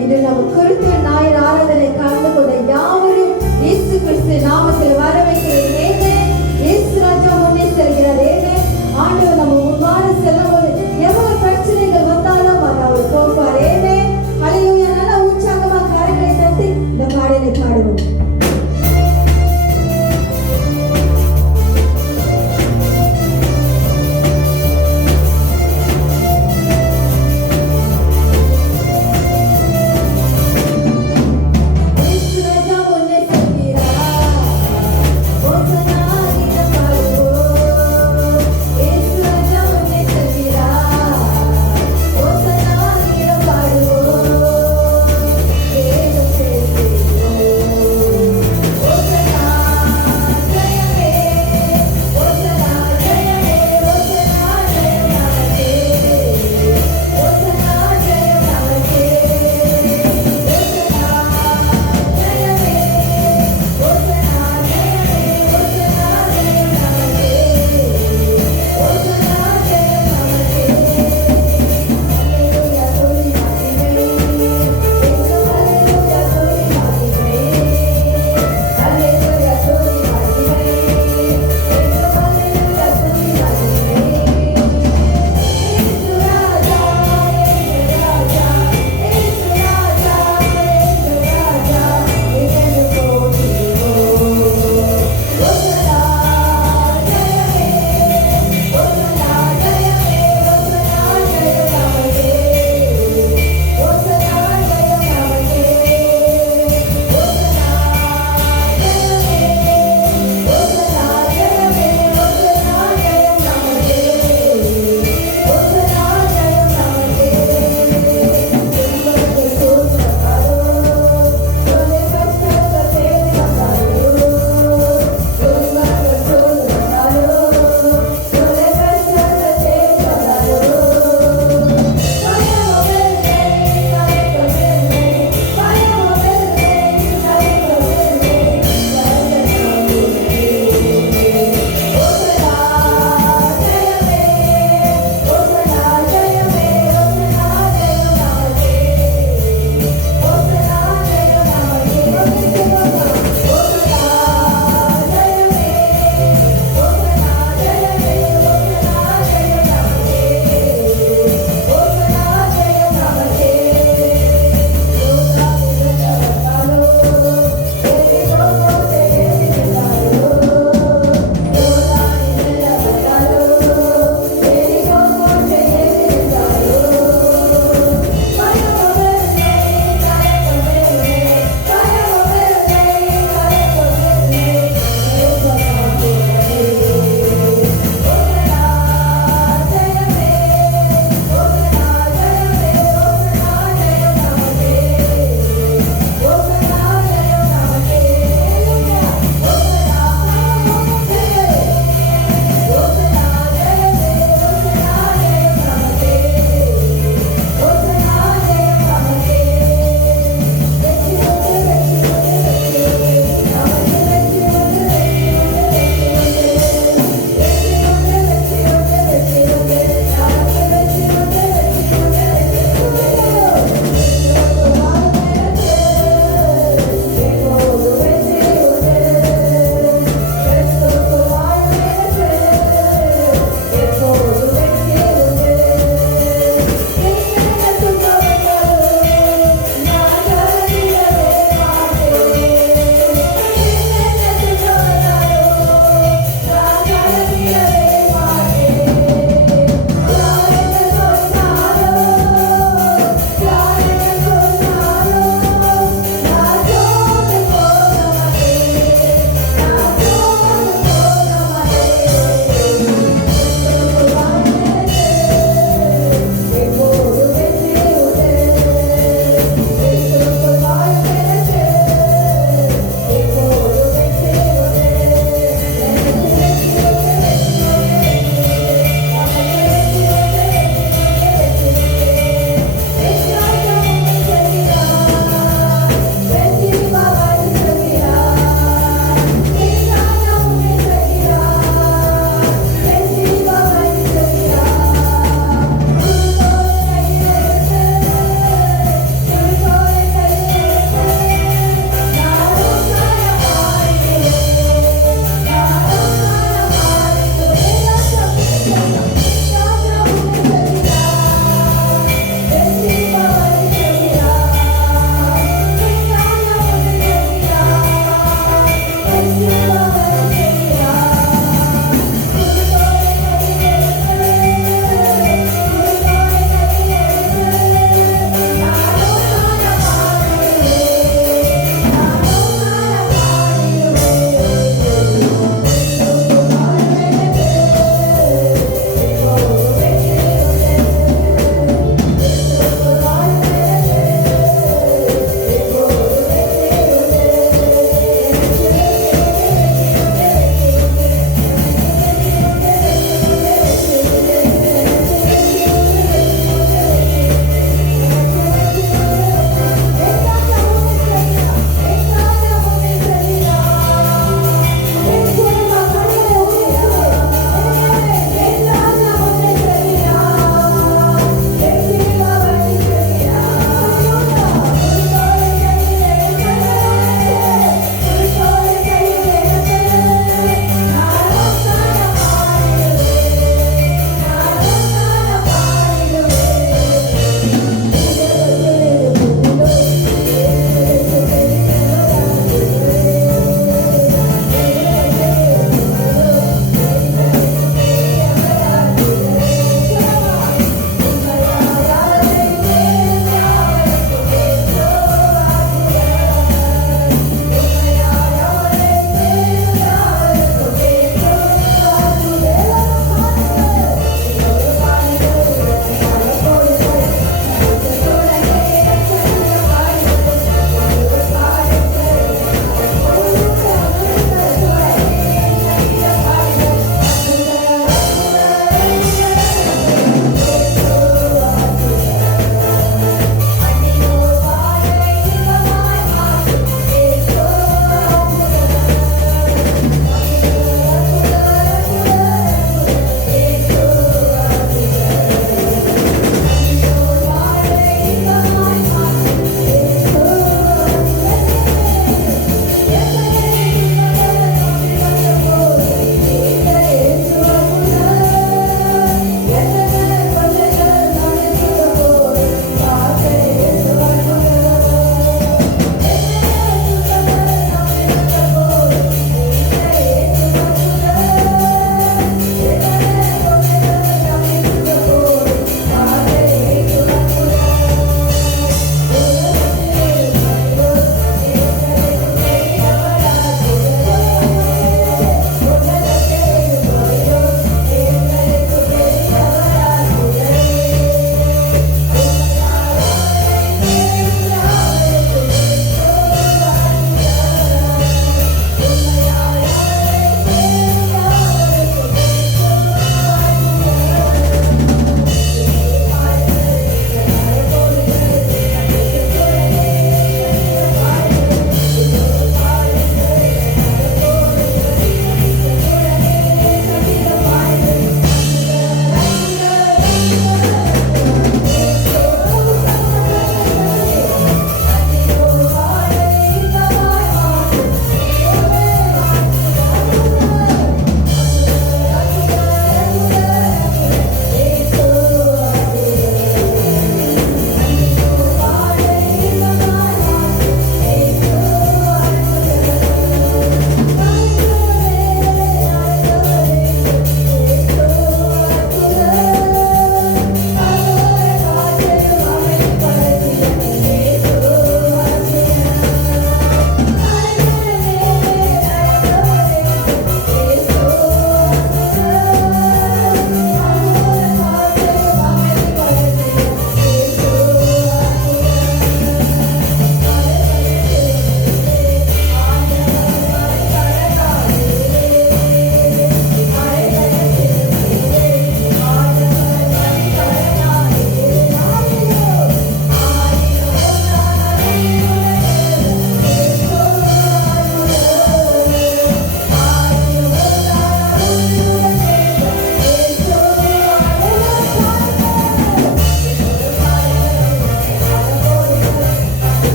இன்று நம்ம குறித்த ஞாயிறு ஆராதனை கலந்து கொண்ட யாவரும் இயேசு கிறிஸ்து நாமத்தில் வரவேற்கிறேன். இயேசு ராஜா முன்னே செல்கிறார். ஆண்டவர் நம்ம முன்பாக செல்லும் போது எவ்வளவு பிரச்சனைகள் வந்தாலும் அதை அவர் போக்குவார். ஹல்லேலூயா. நல்ல உற்சாகமா கரங்களை தட்டி இந்த பாடலை பாடுவோம். இயேசு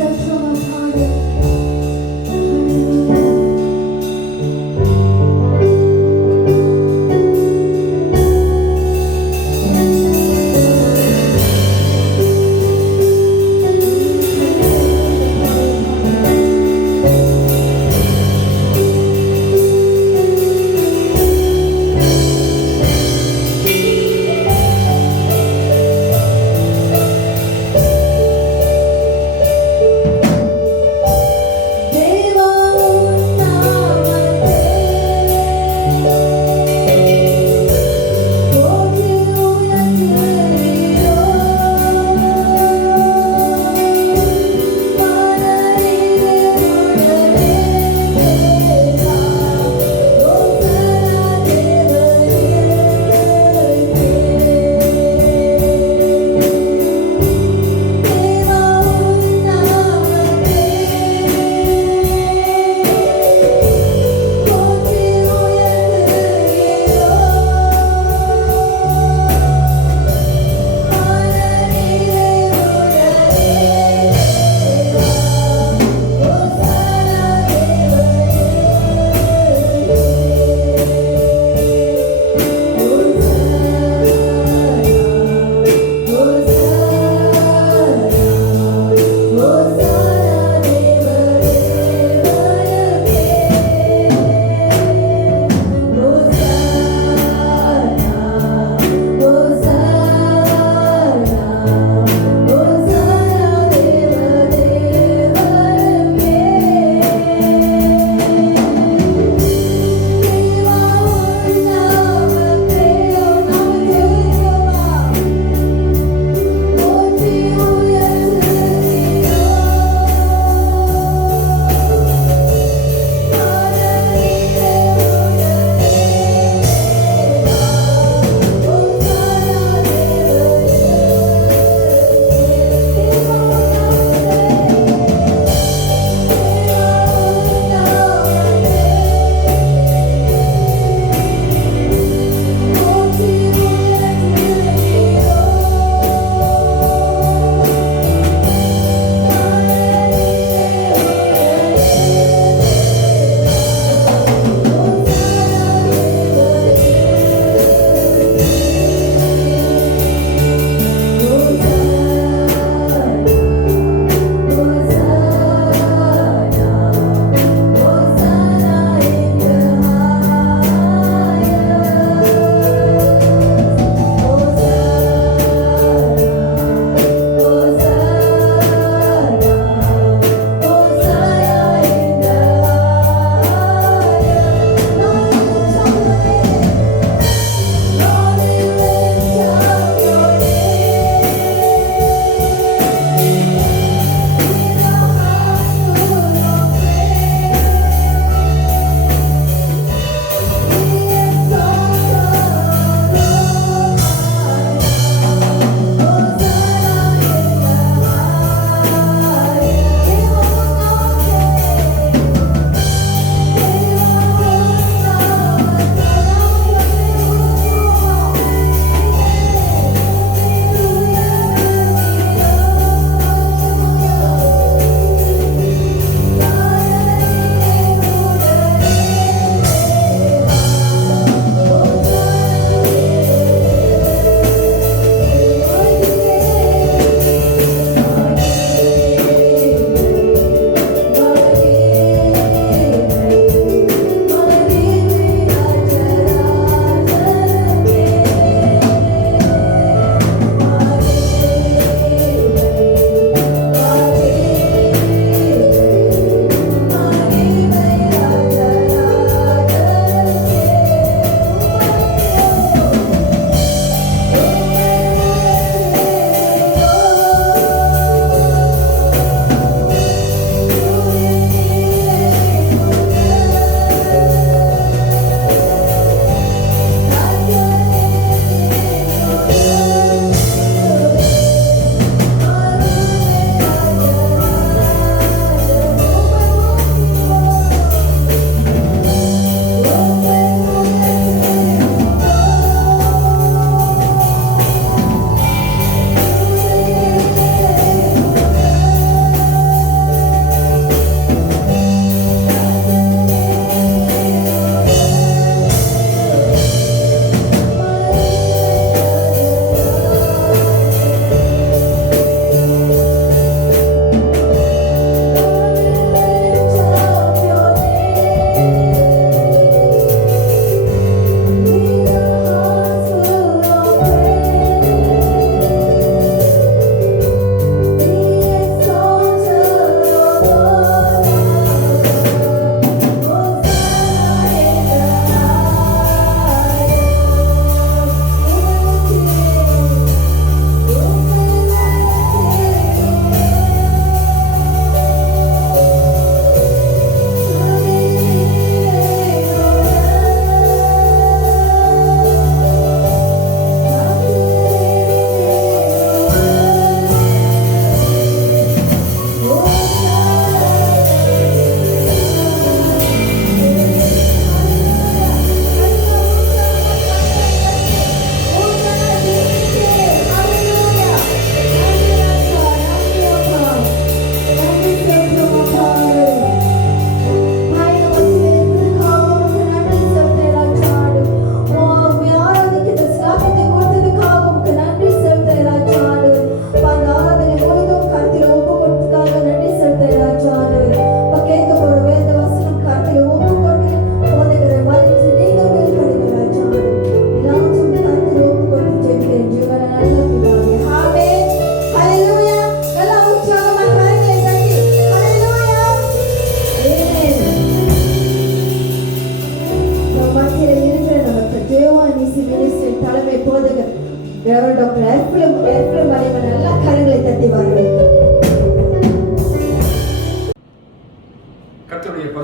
ourselves so much harder. Hallelujah.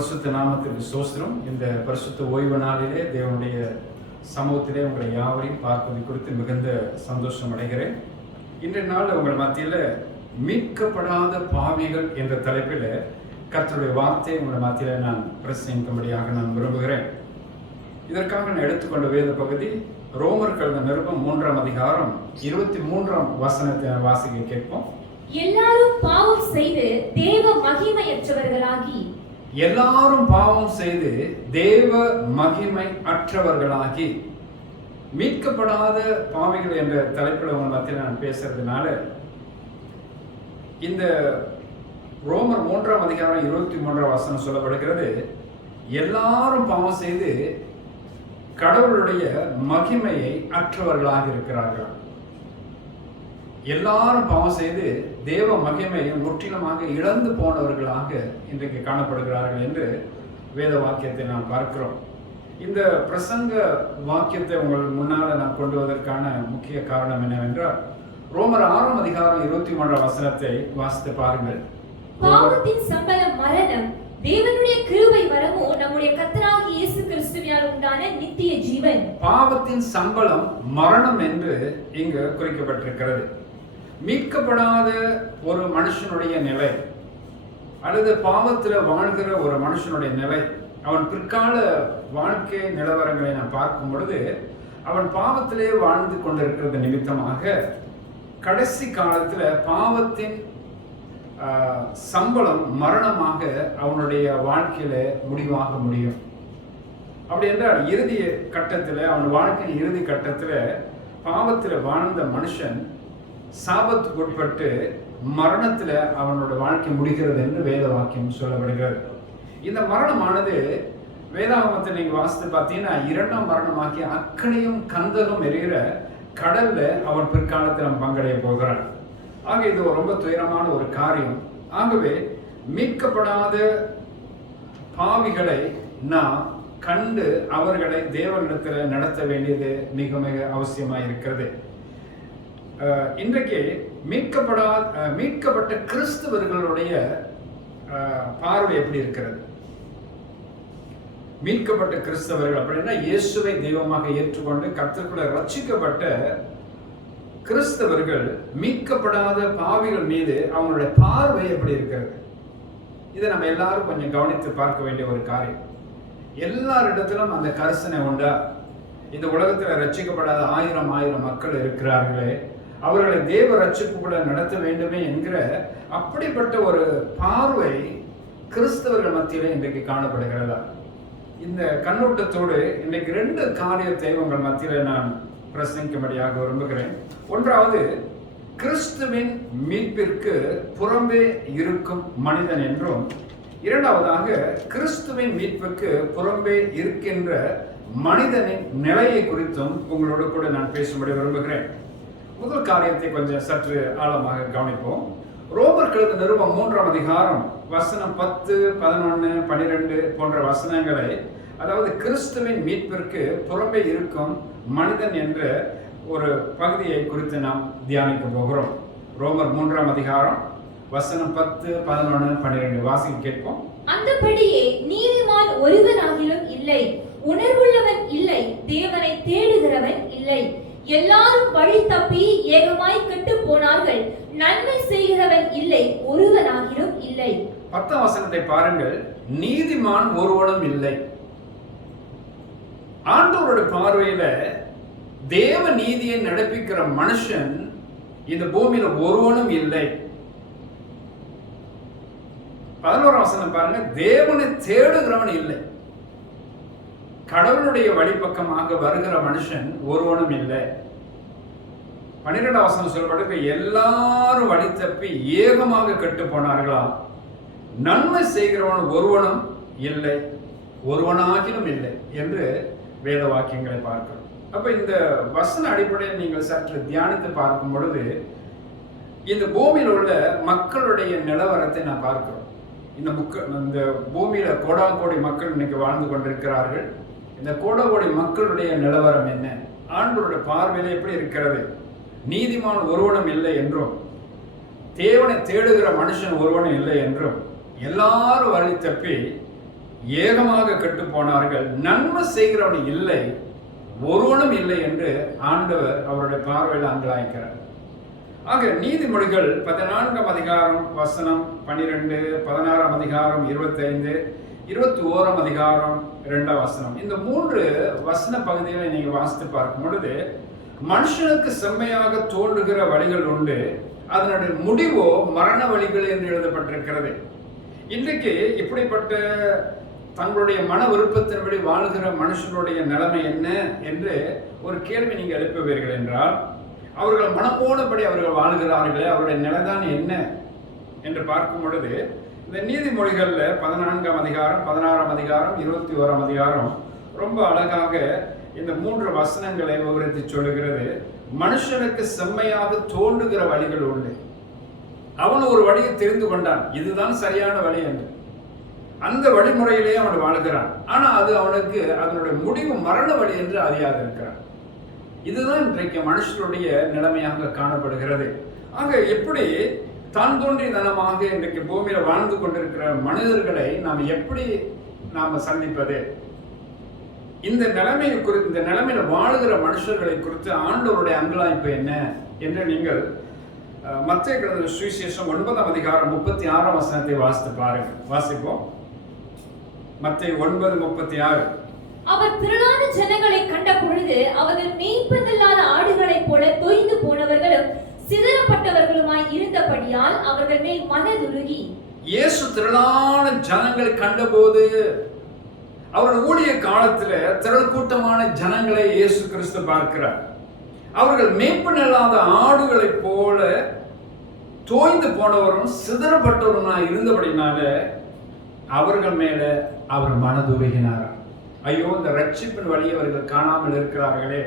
பரிசுத்த நாமத்திற்கு ஸ்தோத்திரம். இந்த பரிசுத்த ஓய்வு நாளிலே தேவனுடைய சமூகத்திலே உங்களை யாவரையும் பார்ப்பது குறித்து மிகுந்த சந்தோஷம் அடைகிறேன். இன்றைய நாள் உங்கள் மத்தியில் மீட்கப்படாத பாவிகள் என்ற தலைப்பில் கர்த்தருடைய வார்த்தையை உங்கள் மத்தியில் நான் பிரசங்கிக்கும்படியாக நான் விரும்புகிறேன். இதற்காக நான் எடுத்துக்கொண்ட வேத பகுதி ரோமர் கழுத நிருபம் 3ஆம் அதிகாரம் 23ஆம் வசனத்தை வாசிக்க கேட்போம். எல்லாரும் பாவம் செய்து தேவ மகிமையற்றவர்களாகி தேவ மகிமை அற்றவர்களாகி மீட்கப்படாத பாவிகள் என்ற தலைப்பில் உங்கள் மத்தியில் நான் பேசுறதுனால இந்த ரோமர் 3ஆம் அதிகாரம் 23ஆம் வசனம் சொல்லப்படுகிறது. எல்லாரும் பாவம் செய்து கடவுளுடைய மகிமையை அற்றவர்களாக இருக்கிறார்கள். எல்லாரும் பாவம் செய்து தேவ மகிமையை முற்றிலுமாக இழந்து போனவர்களாக இன்றைக்கு காணப்படுகிறார்கள் என்று வேத வாக்கியத்தை நாம் பார்க்கிறோம். இந்த பிரசங்க வாக்கியத்தை உங்கள் முன்னால் நான் கொண்டு வருவதற்கான முக்கிய காரணம் என்னவென்றால், ரோமர் 6ஆம் அதிகாரம் 23ஆம் வசனத்தை வாசித்து பாருங்கள். பாவத்தின் சம்பளம் மரணம், தேவனுடைய கிருபை வரமோ நம்முடைய கர்த்தராகிய இயேசு கிறிஸ்துவினால் உண்டான நித்திய ஜீவன். பாவத்தின் சம்பளம் மரணம் என்று இங்கு குறிக்கப்பட்டிருக்கிறது. மீட்கப்படாத ஒரு மனுஷனுடைய நிலை அல்லது பாவத்தில் வாழ்கிற ஒரு மனுஷனுடைய நிலை, அவன் பிற்கால வாழ்க்கை நிலவரங்களை நான் பார்க்கும் பொழுது அவன் பாவத்திலே வாழ்ந்து கொண்டிருக்கிறது நிமித்தமாக கடைசி காலத்தில் பாவத்தின் சம்பளம் மரணமாக அவனுடைய வாழ்க்கையில முடிவாக முடியும். அப்படி என்றால் இறுதி கட்டத்தில், அவன் வாழ்க்கையின் இறுதி கட்டத்தில் பாவத்தில் வாழ்ந்த மனுஷன் சாபத்துக்கு உட்பட்டு மரணத்தில் அவனோட வாழ்க்கை முடிகிறது என்று வேத வாக்கியம் சொல்லப்படுகிறது. இந்த மரணமானது வேதாகமத்தை நீங்க வாசித்து பார்த்தீங்கன்னா 2ஆம் மரணமாக்கி அக்கனியும் கந்தகம் எரிகிற கடல்ல அவன் பிற்காலத்தில் பங்கடைய போகிறான். ஆக இது ரொம்ப துயரமான ஒரு காரியம். ஆகவே மீட்கப்படாத பாவிகளை நாம் கண்டு அவர்களை தேவனிடத்தில் நடத்த வேண்டியது மிக மிக அவசியமாக இருக்கிறது. இன்றைக்கு மீட்கப்பட்ட கிறிஸ்தவர்களுடைய பார்வை எப்படி இருக்கிறது? மீட்கப்பட்ட கிறிஸ்தவர்கள் அப்படின்னா இயேசுவை தெய்வமாக ஏற்றுக்கொண்டு கர்த்தருக்குள்ள ரட்சிக்கப்பட்ட கிறிஸ்தவர்கள் மீட்கப்படாத பாவிகள் மீது அவங்களுடைய பார்வை எப்படி இருக்கிறது? இதை நம்ம எல்லாரும் கொஞ்சம் கவனித்து பார்க்க வேண்டிய ஒரு காரியம். எல்லாரிடத்திலும் அந்த கரிசனை உண்டா? இந்த உலகத்தில் ரட்சிக்கப்படாத ஆயிரம் மக்கள் இருக்கிறார்களே, அவர்களை தேவ ரட்சிப்புக்குள்ள நடத்த வேண்டுமே என்கிற அப்படிப்பட்ட ஒரு பார்வை கிறிஸ்தவர்கள் மத்தியிலே இன்றைக்கு காணப்படுகிறதா? இந்த கண்ணோட்டத்தோடு இன்றைக்கு 2 காரியத்தை உங்கள் மத்தியில நான் பிரசங்கிக்கும்படியாக விரும்புகிறேன். ஒன்றாவது, கிறிஸ்துவின் மீட்பிற்கு புறம்பே இருக்கும் மனிதன் என்றும், இரண்டாவதாக கிறிஸ்துவின் மீட்புக்கு புறம்பே இருக்கின்ற மனிதனின் நிலையை குறித்தும் உங்களோடு கூட நான் பேசும்படி விரும்புகிறேன். முதல் காரியத்தை கொஞ்சம் சற்று ஆழமாக கவனிப்போம். ரோமர் கழுத நிருபம் 3ஆம் அதிகாரம் வசனம் 10, 11, 12 போன்ற வசனங்களை, அதாவது கிறிஸ்துவின் மீட்பிற்கு புறம்பே இருக்கும் மனிதன் என்ற ஒரு பகுதியை குறித்து நாம் தியானிக்க போகிறோம். ரோமர் 3ஆம் அதிகாரம் வசனம் 10, 11, 12 வாசிக்க கேட்போம். அந்தபடியே நீதிமான் ஒருவனாகிலும் இல்லை, உணர்வுள்ளவன் இல்லை, தேவனை தேடுகிறவன் இல்லை. எல்லாரும் வழி தப்பி ஏகமாய் கெட்டு போனார்கள், நன்மை செய்கிறவன் இல்லை, ஒருவனாகிலும் இல்லை. 10ஆம் வசனத்தை பாருங்கள். நீதிமான் ஒருவனும் இல்லை. ஆண்டவரோட பார்வையில தேவ நீதியை நடப்பிக்கிற மனுஷன் இந்த பூமியில ஒருவனும் இல்லை. 11ஆம் வசனம் பாருங்க. தேவனை தேடுகிறவன் இல்லை. கடவுளுடைய வழிபக்கமாக வருகிற மனுஷன் ஒருவனும் இல்லை. 12ஆம் வசனம் சொல்லப்பட்டு எல்லாரும் வழி தப்பி ஏகமாக கெட்டு போனார்களாம், நன்மை செய்கிறவன் ஒருவனும் இல்லை, ஒருவனாகிலும் இல்லை என்று வேத வாக்கியங்களை பார்க்கிறோம். அப்ப இந்த வசன அடிப்படையில் நீங்கள் சற்று தியானித்து பார்க்கும் பொழுது இந்த பூமியில் உள்ள மக்களுடைய நிலவரத்தை நான் பார்க்கிறோம். இந்த பூமியில கோடாகோடி மக்கள் இன்னைக்கு வாழ்ந்து கொண்டிருக்கிறார்கள். இந்த கோடாகோடி மக்களுடைய நிலவரம் என்ன? ஆண்டவருடைய பார்வையில எப்படி இருக்கிறது? நீதிமான் ஒருவனும் இல்லை என்றும், தேவனை தேடுகிற மனுஷன் ஒருவனும் இல்லை என்றும், எல்லாரும் வழி தப்பி ஏகமாக கெட்டு போனார்கள், நன்மை செய்கிறவன் இல்லை, ஒருவனும் இல்லை என்று ஆண்டவர் அவருடைய பார்வையில் அங்கலாய்க்கிறார். ஆக நீதிமொழிகள் 14ஆம் அதிகாரம் வசனம் 12, 16ஆம் அதிகாரம் 25, 21ஆம் அதிகாரம் 2ஆம் வசனம், இந்த 3 வசன பகுதிகளை நீங்க வாசித்து பார்க்கும் பொழுது மனுஷனுக்கு செம்மையாக தோன்றுகிற வழிகள் உண்டு, அதனுடைய முடிவோ மரண வழிகள் என்று எழுதப்பட்டிருக்கிறது. இன்றைக்கு இப்படிப்பட்ட தங்களுடைய மன விருப்பத்தின்படி வாழ்கிற மனுஷனுடைய நிலைமை என்ன என்று ஒரு கேள்வி நீங்க எழுப்புவீர்கள் என்றால், அவர்கள் மனப்போனபடி அவர்கள் வாழ்கிறார்களே, அவருடைய நிலைதான் என்ன என்று பார்க்கும் பொழுது இந்த நீதிமொழிகள்ல 14ஆம் அதிகாரம், 16ஆம் அதிகாரம், 21ஆம் அதிகாரம் ரொம்ப அழகாக இந்த 3 வசனங்களை விவரித்து சொல்லுகிறது. மனுஷனுக்கு செம்மையாக தோன்றுகிற வழிகள் உண்டு, அவன் ஒரு வழியை தெரிந்து கொண்டான், இதுதான் சரியான வழி என்று. அந்த வழிமுறையிலேயே அவன் வாழ்கிறான். ஆனா அது அவனுக்கு அதனுடைய முடிவு மரண வழி என்று அறியாது இருக்கிறான். இதுதான் இன்றைக்கு மனுஷனுடைய நிலைமையாக காணப்படுகிறது. ஆக எப்படி தான் தோன்றி தனமாக இன்றைக்கு பூமியில வாழ்ந்து கொண்டிருக்கிற மனிதர்களை நாம் எப்படி நாம சந்திப்பது? இந்த நிலைமையை குறித்து, இந்த நிலைமையில வாழுகிற மனுஷர்களை குறித்து ஆண்டவருடைய அங்கலாய்ப்பு என்ன என்று நீங்கள் மத்தேயு எழுதின சுவிசேஷம் 9ஆம் அதிகாரம் 36ஆம் வசனத்தை வாசித்து பாருங்க. வாசிப்போம். மத்தேயு 9:36. அவர் திரளான ஜனங்களை கண்ட பொழுது அவர்கள் மேய்ப்பதில்லாத ஆடுகளைப் போல தொய்ந்து போனவர்களும் சிதறப்பட்டவர்களுமாய் இருந்தபடியால் அவர்கள் மேல் மனதுருகி. இயேசு திரளான ஜனங்களை கண்டபோது, அவர்கள் ஊழிய காலத்துல திரள் கூட்டமான ஜனங்களை இயேசு கிறிஸ்து பார்க்கிறார். அவர்கள் மேய்ப்பனில்லாத ஆடுகளைப் போல தோய்ந்து போனவரும் சிதறப்பட்டவருமாய் இருந்தபடினால அவர்கள் மேல அவர் மனதுருகினார். ஐயோ, இந்த ரட்சிப்பின் வழியை அவர்கள் காணாமல் இருக்கிறார்களே,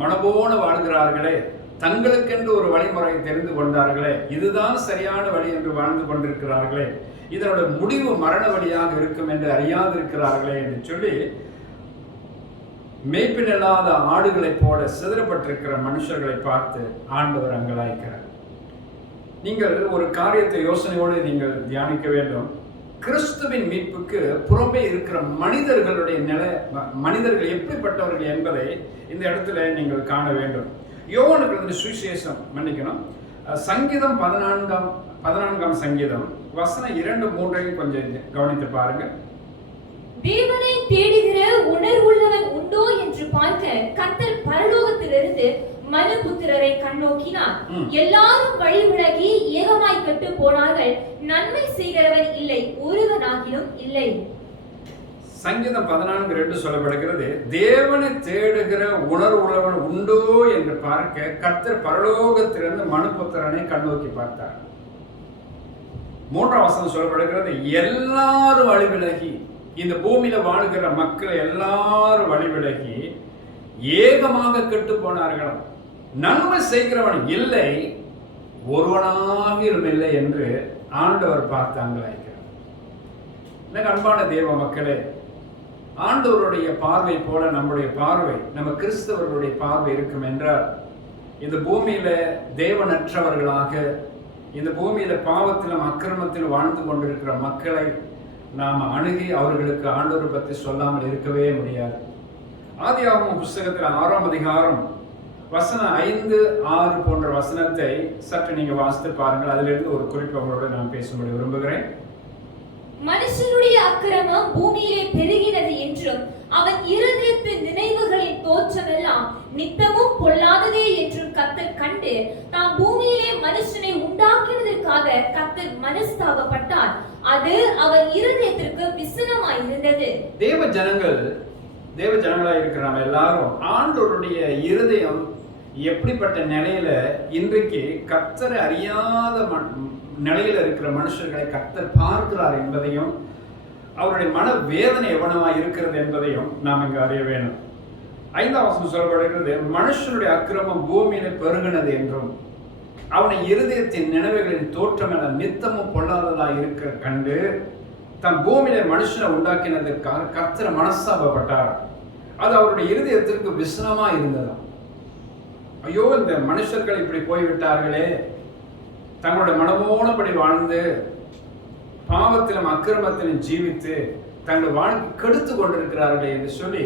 மனபோன வாழ்கிறார்களே, தங்களுக்கென்று ஒரு வழிமுறை தெரிந்து கொண்டார்களே, இதுதான் சரியான வழி என்று வாழ்ந்து கொண்டிருக்கிறார்களே, இதனுடைய முடிவு மரண வழியாக இருக்கும் என்று அறியாதிருக்கிறார்களே என்று சொல்லி மேய்ப்பினில்லாத ஆடுகளைப் போல சிதறப்பட்டிருக்கிற மனுஷர்களை பார்த்து ஆண்டவர் அங்கலாய்க்கிறார். நீங்கள் ஒரு காரியத்தை யோசனையோடு நீங்கள் தியானிக்க வேண்டும். கிறிஸ்துவின் மீட்புக்கு புறம்பே இருக்கிற மனிதர்களுடைய மனிதர்கள் எப்படிப்பட்டவர்கள் என்பதை இந்த இடத்துல நீங்கள் காண வேண்டும். யோவானுக்கு எழுதின சுவிசேஷம், மன்னிக்கணும், சங்கீதம் 14ஆம் சங்கீதம் வசனம் 2, 3 கொஞ்சம் கவனித்து பாருங்க. தேவனை தேடுகிற உணர்வுள்ளவன் உண்டோ என்று பார்க்க கர்த்தர் பரலோகத்திலிருந்து மனுபுத்திரரை கண்ணோக்கினார். எல்லாரும் வழி விலகி ஏகமாய் கெட்டு போனார்கள், நன்மை செய்கிறவன் இல்லை, ஒருவனாகிலும் இல்லை. சங்கீதம் 14:2 சொல்லப்படுகிறது, தேவனை தேடுகிற உணர்வுள்ளவன் உண்டோ என்று பார்க்க கர்த்தர் பரலோகத்திலிருந்து மனுபுத்திரனை கண்ணோக்கி பார்த்தார். 3ஆம் வசனம் சொல்லப்படுகிறது, எல்லாரும் வழி விலகி, இந்த பூமியில வாழ்கிற மக்கள் எல்லாரும் வழி விலகி ஏகமாக கெட்டு போனார்கள், நன்மை செய்கிறவன் இல்லை, ஒருவனாகிலும் இல்லை என்று ஆண்டவர் பார்த்து அங்கலாய்க்கிறார். எனக்கு அன்பான தேவ மக்களே, ஆண்டவருடைய பார்வை போல நம்முடைய பார்வை, நம்ம கிறிஸ்தவர்களுடைய பார்வை இருக்கும் என்றால், இந்த பூமியில தேவனற்றவர்களாக, இந்த பூமியில பாவத்திலும் அக்கிரமத்திலும் வாழ்ந்து கொண்டிருக்கிற மக்களை நாம் அணுகி அவர்களுக்கு ஆண்டவர் பற்றி சொல்லாமல் இருக்கவே முடியாது. ஆதியாகமம் புஸ்தகத்தில் 6ஆம் அதிகாரம் வசனம் 5, 6 போன்ற வசனத்தை சற்று நீங்க வாசித்து பாருங்கள். அதிலிருந்து ஒரு குறிப்பு அவங்களோட நான் பேசும்படி விரும்புகிறேன். மனுஷனுடைய அக்கிரமம் பூமியிலே பெருகினது என்றும் அவன் இருதயத்தின் நினைவுகளின் தோற்றமெல்லாம் நித்தமும் பொல்லாததே என்றும் கர்த்தர் கண்டு தாம் பூமியிலே மனுஷனை உண்டாக்கினதற்காக கர்த்தர் மனஸ்தாபப்பட்டார். அது அவர் இருதயத்திற்கு விசனமாயிருந்தது. தேவ ஜனங்களா இருக்கிற நம்ம எல்லாரும் ஆண்டவருடைய இருதயம் எப்படிப்பட்ட நிலையில இன்றைக்கு கர்த்தரை அறியாத நிலையில இருக்கிற மனுஷர்களை கர்த்தர் பார்க்கிறார் என்பதையும், அவருடைய மன வேதனை எவ்வளவா இருக்கிறது என்பதையும் நாம் இங்கு அறிய வேண்டும். 5ஆம் வசனம் சொல்லப்படுகிறது, மனுஷனுடைய அக்கிரமம் பூமியில பெருகினது என்றும் அவனை இருதயத்தின் நினைவுகளின் தோற்றம் என நித்தமும் பொல்லாததாக இருக்க கண்டு தன் பூமியில மனுஷனை உண்டாக்கினதற்காக கர்த்தர் மனஸ்தாபப்பட்டார். அது அவருடைய இருதயத்திற்கு விசனமா இருந்ததா. ஐயோ, இந்த மனுஷர்கள் இப்படி போய்விட்டார்களே, தங்களுடைய மனமோனபடி வாழ்ந்து பாவத்திலும் அக்கிரமத்திலும் ஜீவித்து தங்கள் வாழ்க்கை கெடுத்து கொண்டிருக்கிறார்களே என்று சொல்லி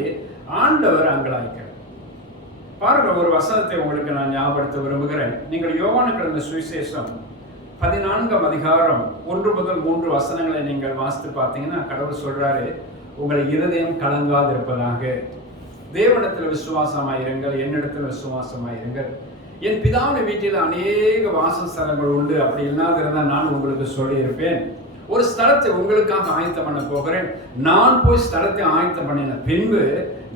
ஆண்டவர் அங்கலாய்க்கிறார். பாருங்க, ஒரு வசனத்தை உங்களுக்கு நான் ஞாபகப்படுத்த விரும்புகிறேன். நீங்கள் யோவானுக்கு எழுதின சுவிசேஷம் 14ஆம் அதிகாரம் 1 முதல் 3 வசனங்களை நீங்கள் வாசித்து பார்த்தீங்கன்னா, கடவுள் சொல்றாரு, உங்களை இருதயம் கலங்காதிருப்பதாக, தேவனிடத்தில் விசுவாசமாயிருங்கள், என்னிடத்தில் விசுவாசமாயிருங்கள். என் பிதாவின் வீட்டில் அநேக வாசஸ்தலங்கள் உண்டு, அப்படி இல்லாதிருந்தால் நான் உங்களுக்கு சொல்லி இருப்பேன். ஒரு ஸ்தலத்தை உங்களுக்காக ஆயத்தம் பண்ண போகிறேன். நான் போய் ஸ்தலத்தை ஆயத்தம் பண்ணின பின்பு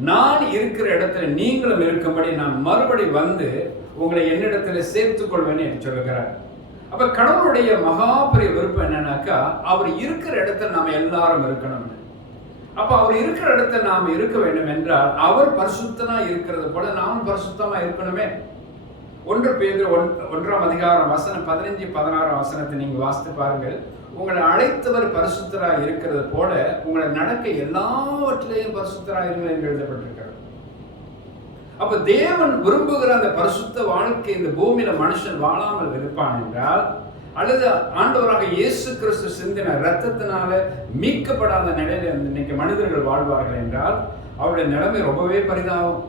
நான் இருக்கிற இடத்துல நீங்களும் இருக்கும்படி நான் மறுபடி வந்து உங்களை என்னிடத்துல சேர்த்துக் கொள்வேன் என்று சொல்லுகிறார். அப்ப கடவுளுடைய மகாபெரிய விருப்பம் என்னன்னாக்கா, அவர் இருக்கிற இடத்துல நாம எல்லாரும் இருக்கணும். அப்ப அவர் இருக்கிற இடத்துல நாம் இருக்க வேண்டும் என்றால் அவர் பரிசுத்தனா இருக்கிறது போல நாமும் பரிசுத்தமா இருக்கணுமே. 1 பேதுரு 1ஆம் அதிகாரம் வசனம் 15-16 வசனத்தை நீங்க வாசித்து பாருங்கள். உங்களை அழைத்தவர் பரிசுத்தராய் இருக்கிறது போல உங்களை நடக்க எல்லாவற்றிலேயும் பரிசுத்தராய் இருங்கள் என்று எழுதப்பட்டிருக்கிறது. அப்ப தேவன் விரும்புகிற அந்த பரிசுத்த வாழ்க்கை இந்த பூமியில மனுஷன் வாழாமல் இருப்பான் என்றால், அல்லது ஆண்டவராக இயேசு கிறிஸ்து சிந்தின இரத்தத்தினால மீட்கப்படாத நிலையில இன்னைக்கு மனிதர்கள் வாழ்வார்கள் என்றால் அவருடைய நிலைமை ரொம்பவே பரிதாபம்.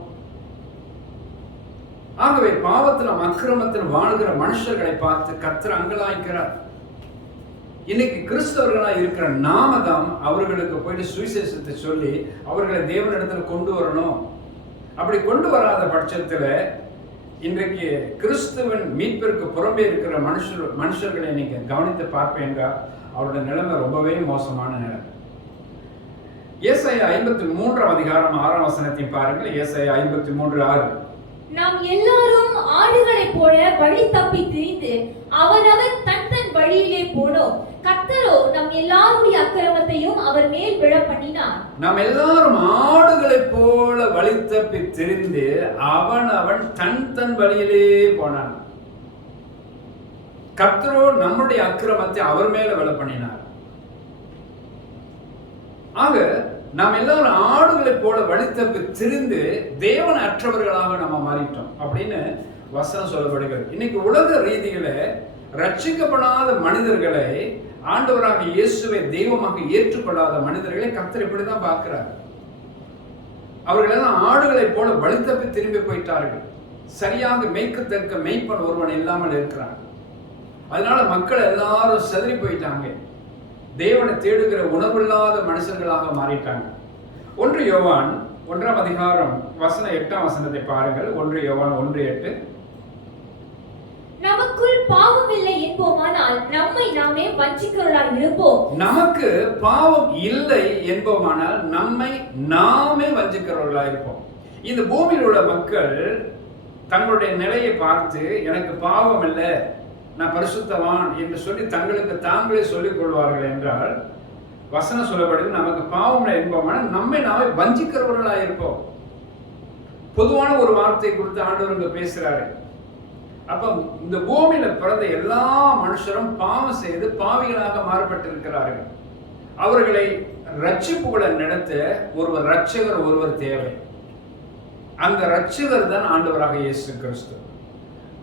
ஆகவே பாவத்திலும் அக்கிரமத்திலும் வாழ்கிற மனுஷர்களை பார்த்து கர்த்தர் அங்கலாய்க்கிறார். இன்னைக்கு கிறிஸ்தவர்களாக இருக்கிற நாம தான் அவர்களுக்கு போயிட்டு சுவிசேஷத்தை சொல்லி அவர்களை தேவனிடத்துல கொண்டு வரணும். அப்படி கொண்டு வராத பட்சத்துல இன்றைக்கு கிறிஸ்துவின் மீட்பிற்கு புறம்பே இருக்கிற மனுஷர்களை நீங்க கவனித்து பார்ப்பேங்க, அவருடைய நிலைமை ரொம்பவே மோசமான நிலைமை. ஏசாயா 53ஆம் அதிகாரம் 6ஆம் வசனத்தையும் பாருங்கள். ஏசாயா 53:6. நாம் எல்லாரும் ஆடுகளைப் போல வழி தப்பி திரிந்து அவனவன் தன் தன் வழியிலே போனோம். கர்த்தரோ நம் எல்லாருடைய அக்கிரமத்தையும் அவர் மேல் விழ பண்ணினார். நாம் எல்லாரும் ஆடுகளைப் போல வழி தப்பி திரிந்து அவனவன் தன் தன் வழியிலே போனான். கர்த்தரோ நம்முடைய அக்கிரமத்தை அவர் மேல விழ பண்ணினார். ஆக நாம் எல்லாரும் ஆடுகளை போல வழி தப்பி திரிந்து தேவன் அற்றவர்களாக நம்ம மாறிட்டோம் அப்படின்னு வசனம் சொல்லப்படுகிறது. இன்னைக்கு உலக ரீதியில ரட்சிக்கப்படாத மனிதர்களை, ஆண்டவராக இயேசுவை தெய்வமாக ஏற்றுக்கொள்ளாத மனிதர்களை கர்த்தர் இப்படிதான் பார்க்கிறார். அவர்கள் எல்லாம் ஆடுகளை போல வழி தப்பி திரும்பி போயிட்டார்கள். சரியாக மேய்க்கத்தக்க மெய்ப்பன் ஒருவன் இல்லாமல் இருக்கிறான். அதனால மக்கள் எல்லாரும் செதறி போயிட்டாங்க. தேவனை தேடுகிற உணர்வில்லாத மனுஷர்களாக மாறிட்டாங்க. 1 யோவான் 1ஆம் அதிகாரம் வசனம் 8ஆம் வசனத்தை பாருங்கள். 1 யோவான் 1:8. நமக்குள் பாவம் இல்லை என்போமானால் நம்மை நாமே வஞ்சிக்கிறவர்களாய் இருப்போம். நமக்கு பாவம் இல்லை என்போமானால் நம்மை நாமே வஞ்சிக்கிறவர்களாய் இருப்போம். இந்த பூமியில் உள்ள மக்கள் தங்களுடைய நிலையை பார்த்து எனக்கு பாவம் இல்லை, நான் பரிசுத்தவான் என்று சொல்லி தங்களுக்கு தாங்களே சொல்லிக் கொள்வார்கள் என்றால், வசனம் சொல்லப்படுது நமக்கு பாவம் என்போம் நம்மை நாமே வஞ்சிக்கிறவர்களாக இருப்போம். பொதுவான ஒரு வார்த்தை கொடுத்து ஆண்டவர் இங்க பேசுறாரு. அப்ப இந்த பூமியில பிறந்த எல்லா மனுஷரும் பாவம் செய்து பாவிகளாக மாறப்பட்டிருக்கிறார்கள். அவர்களை ரட்சிப்புகளை நடத்த ஒருவர் ரட்சகர் ஒருவர் தேவை. அந்த ரட்சகர் தான் ஆண்டவராக இயேசு கிறிஸ்து.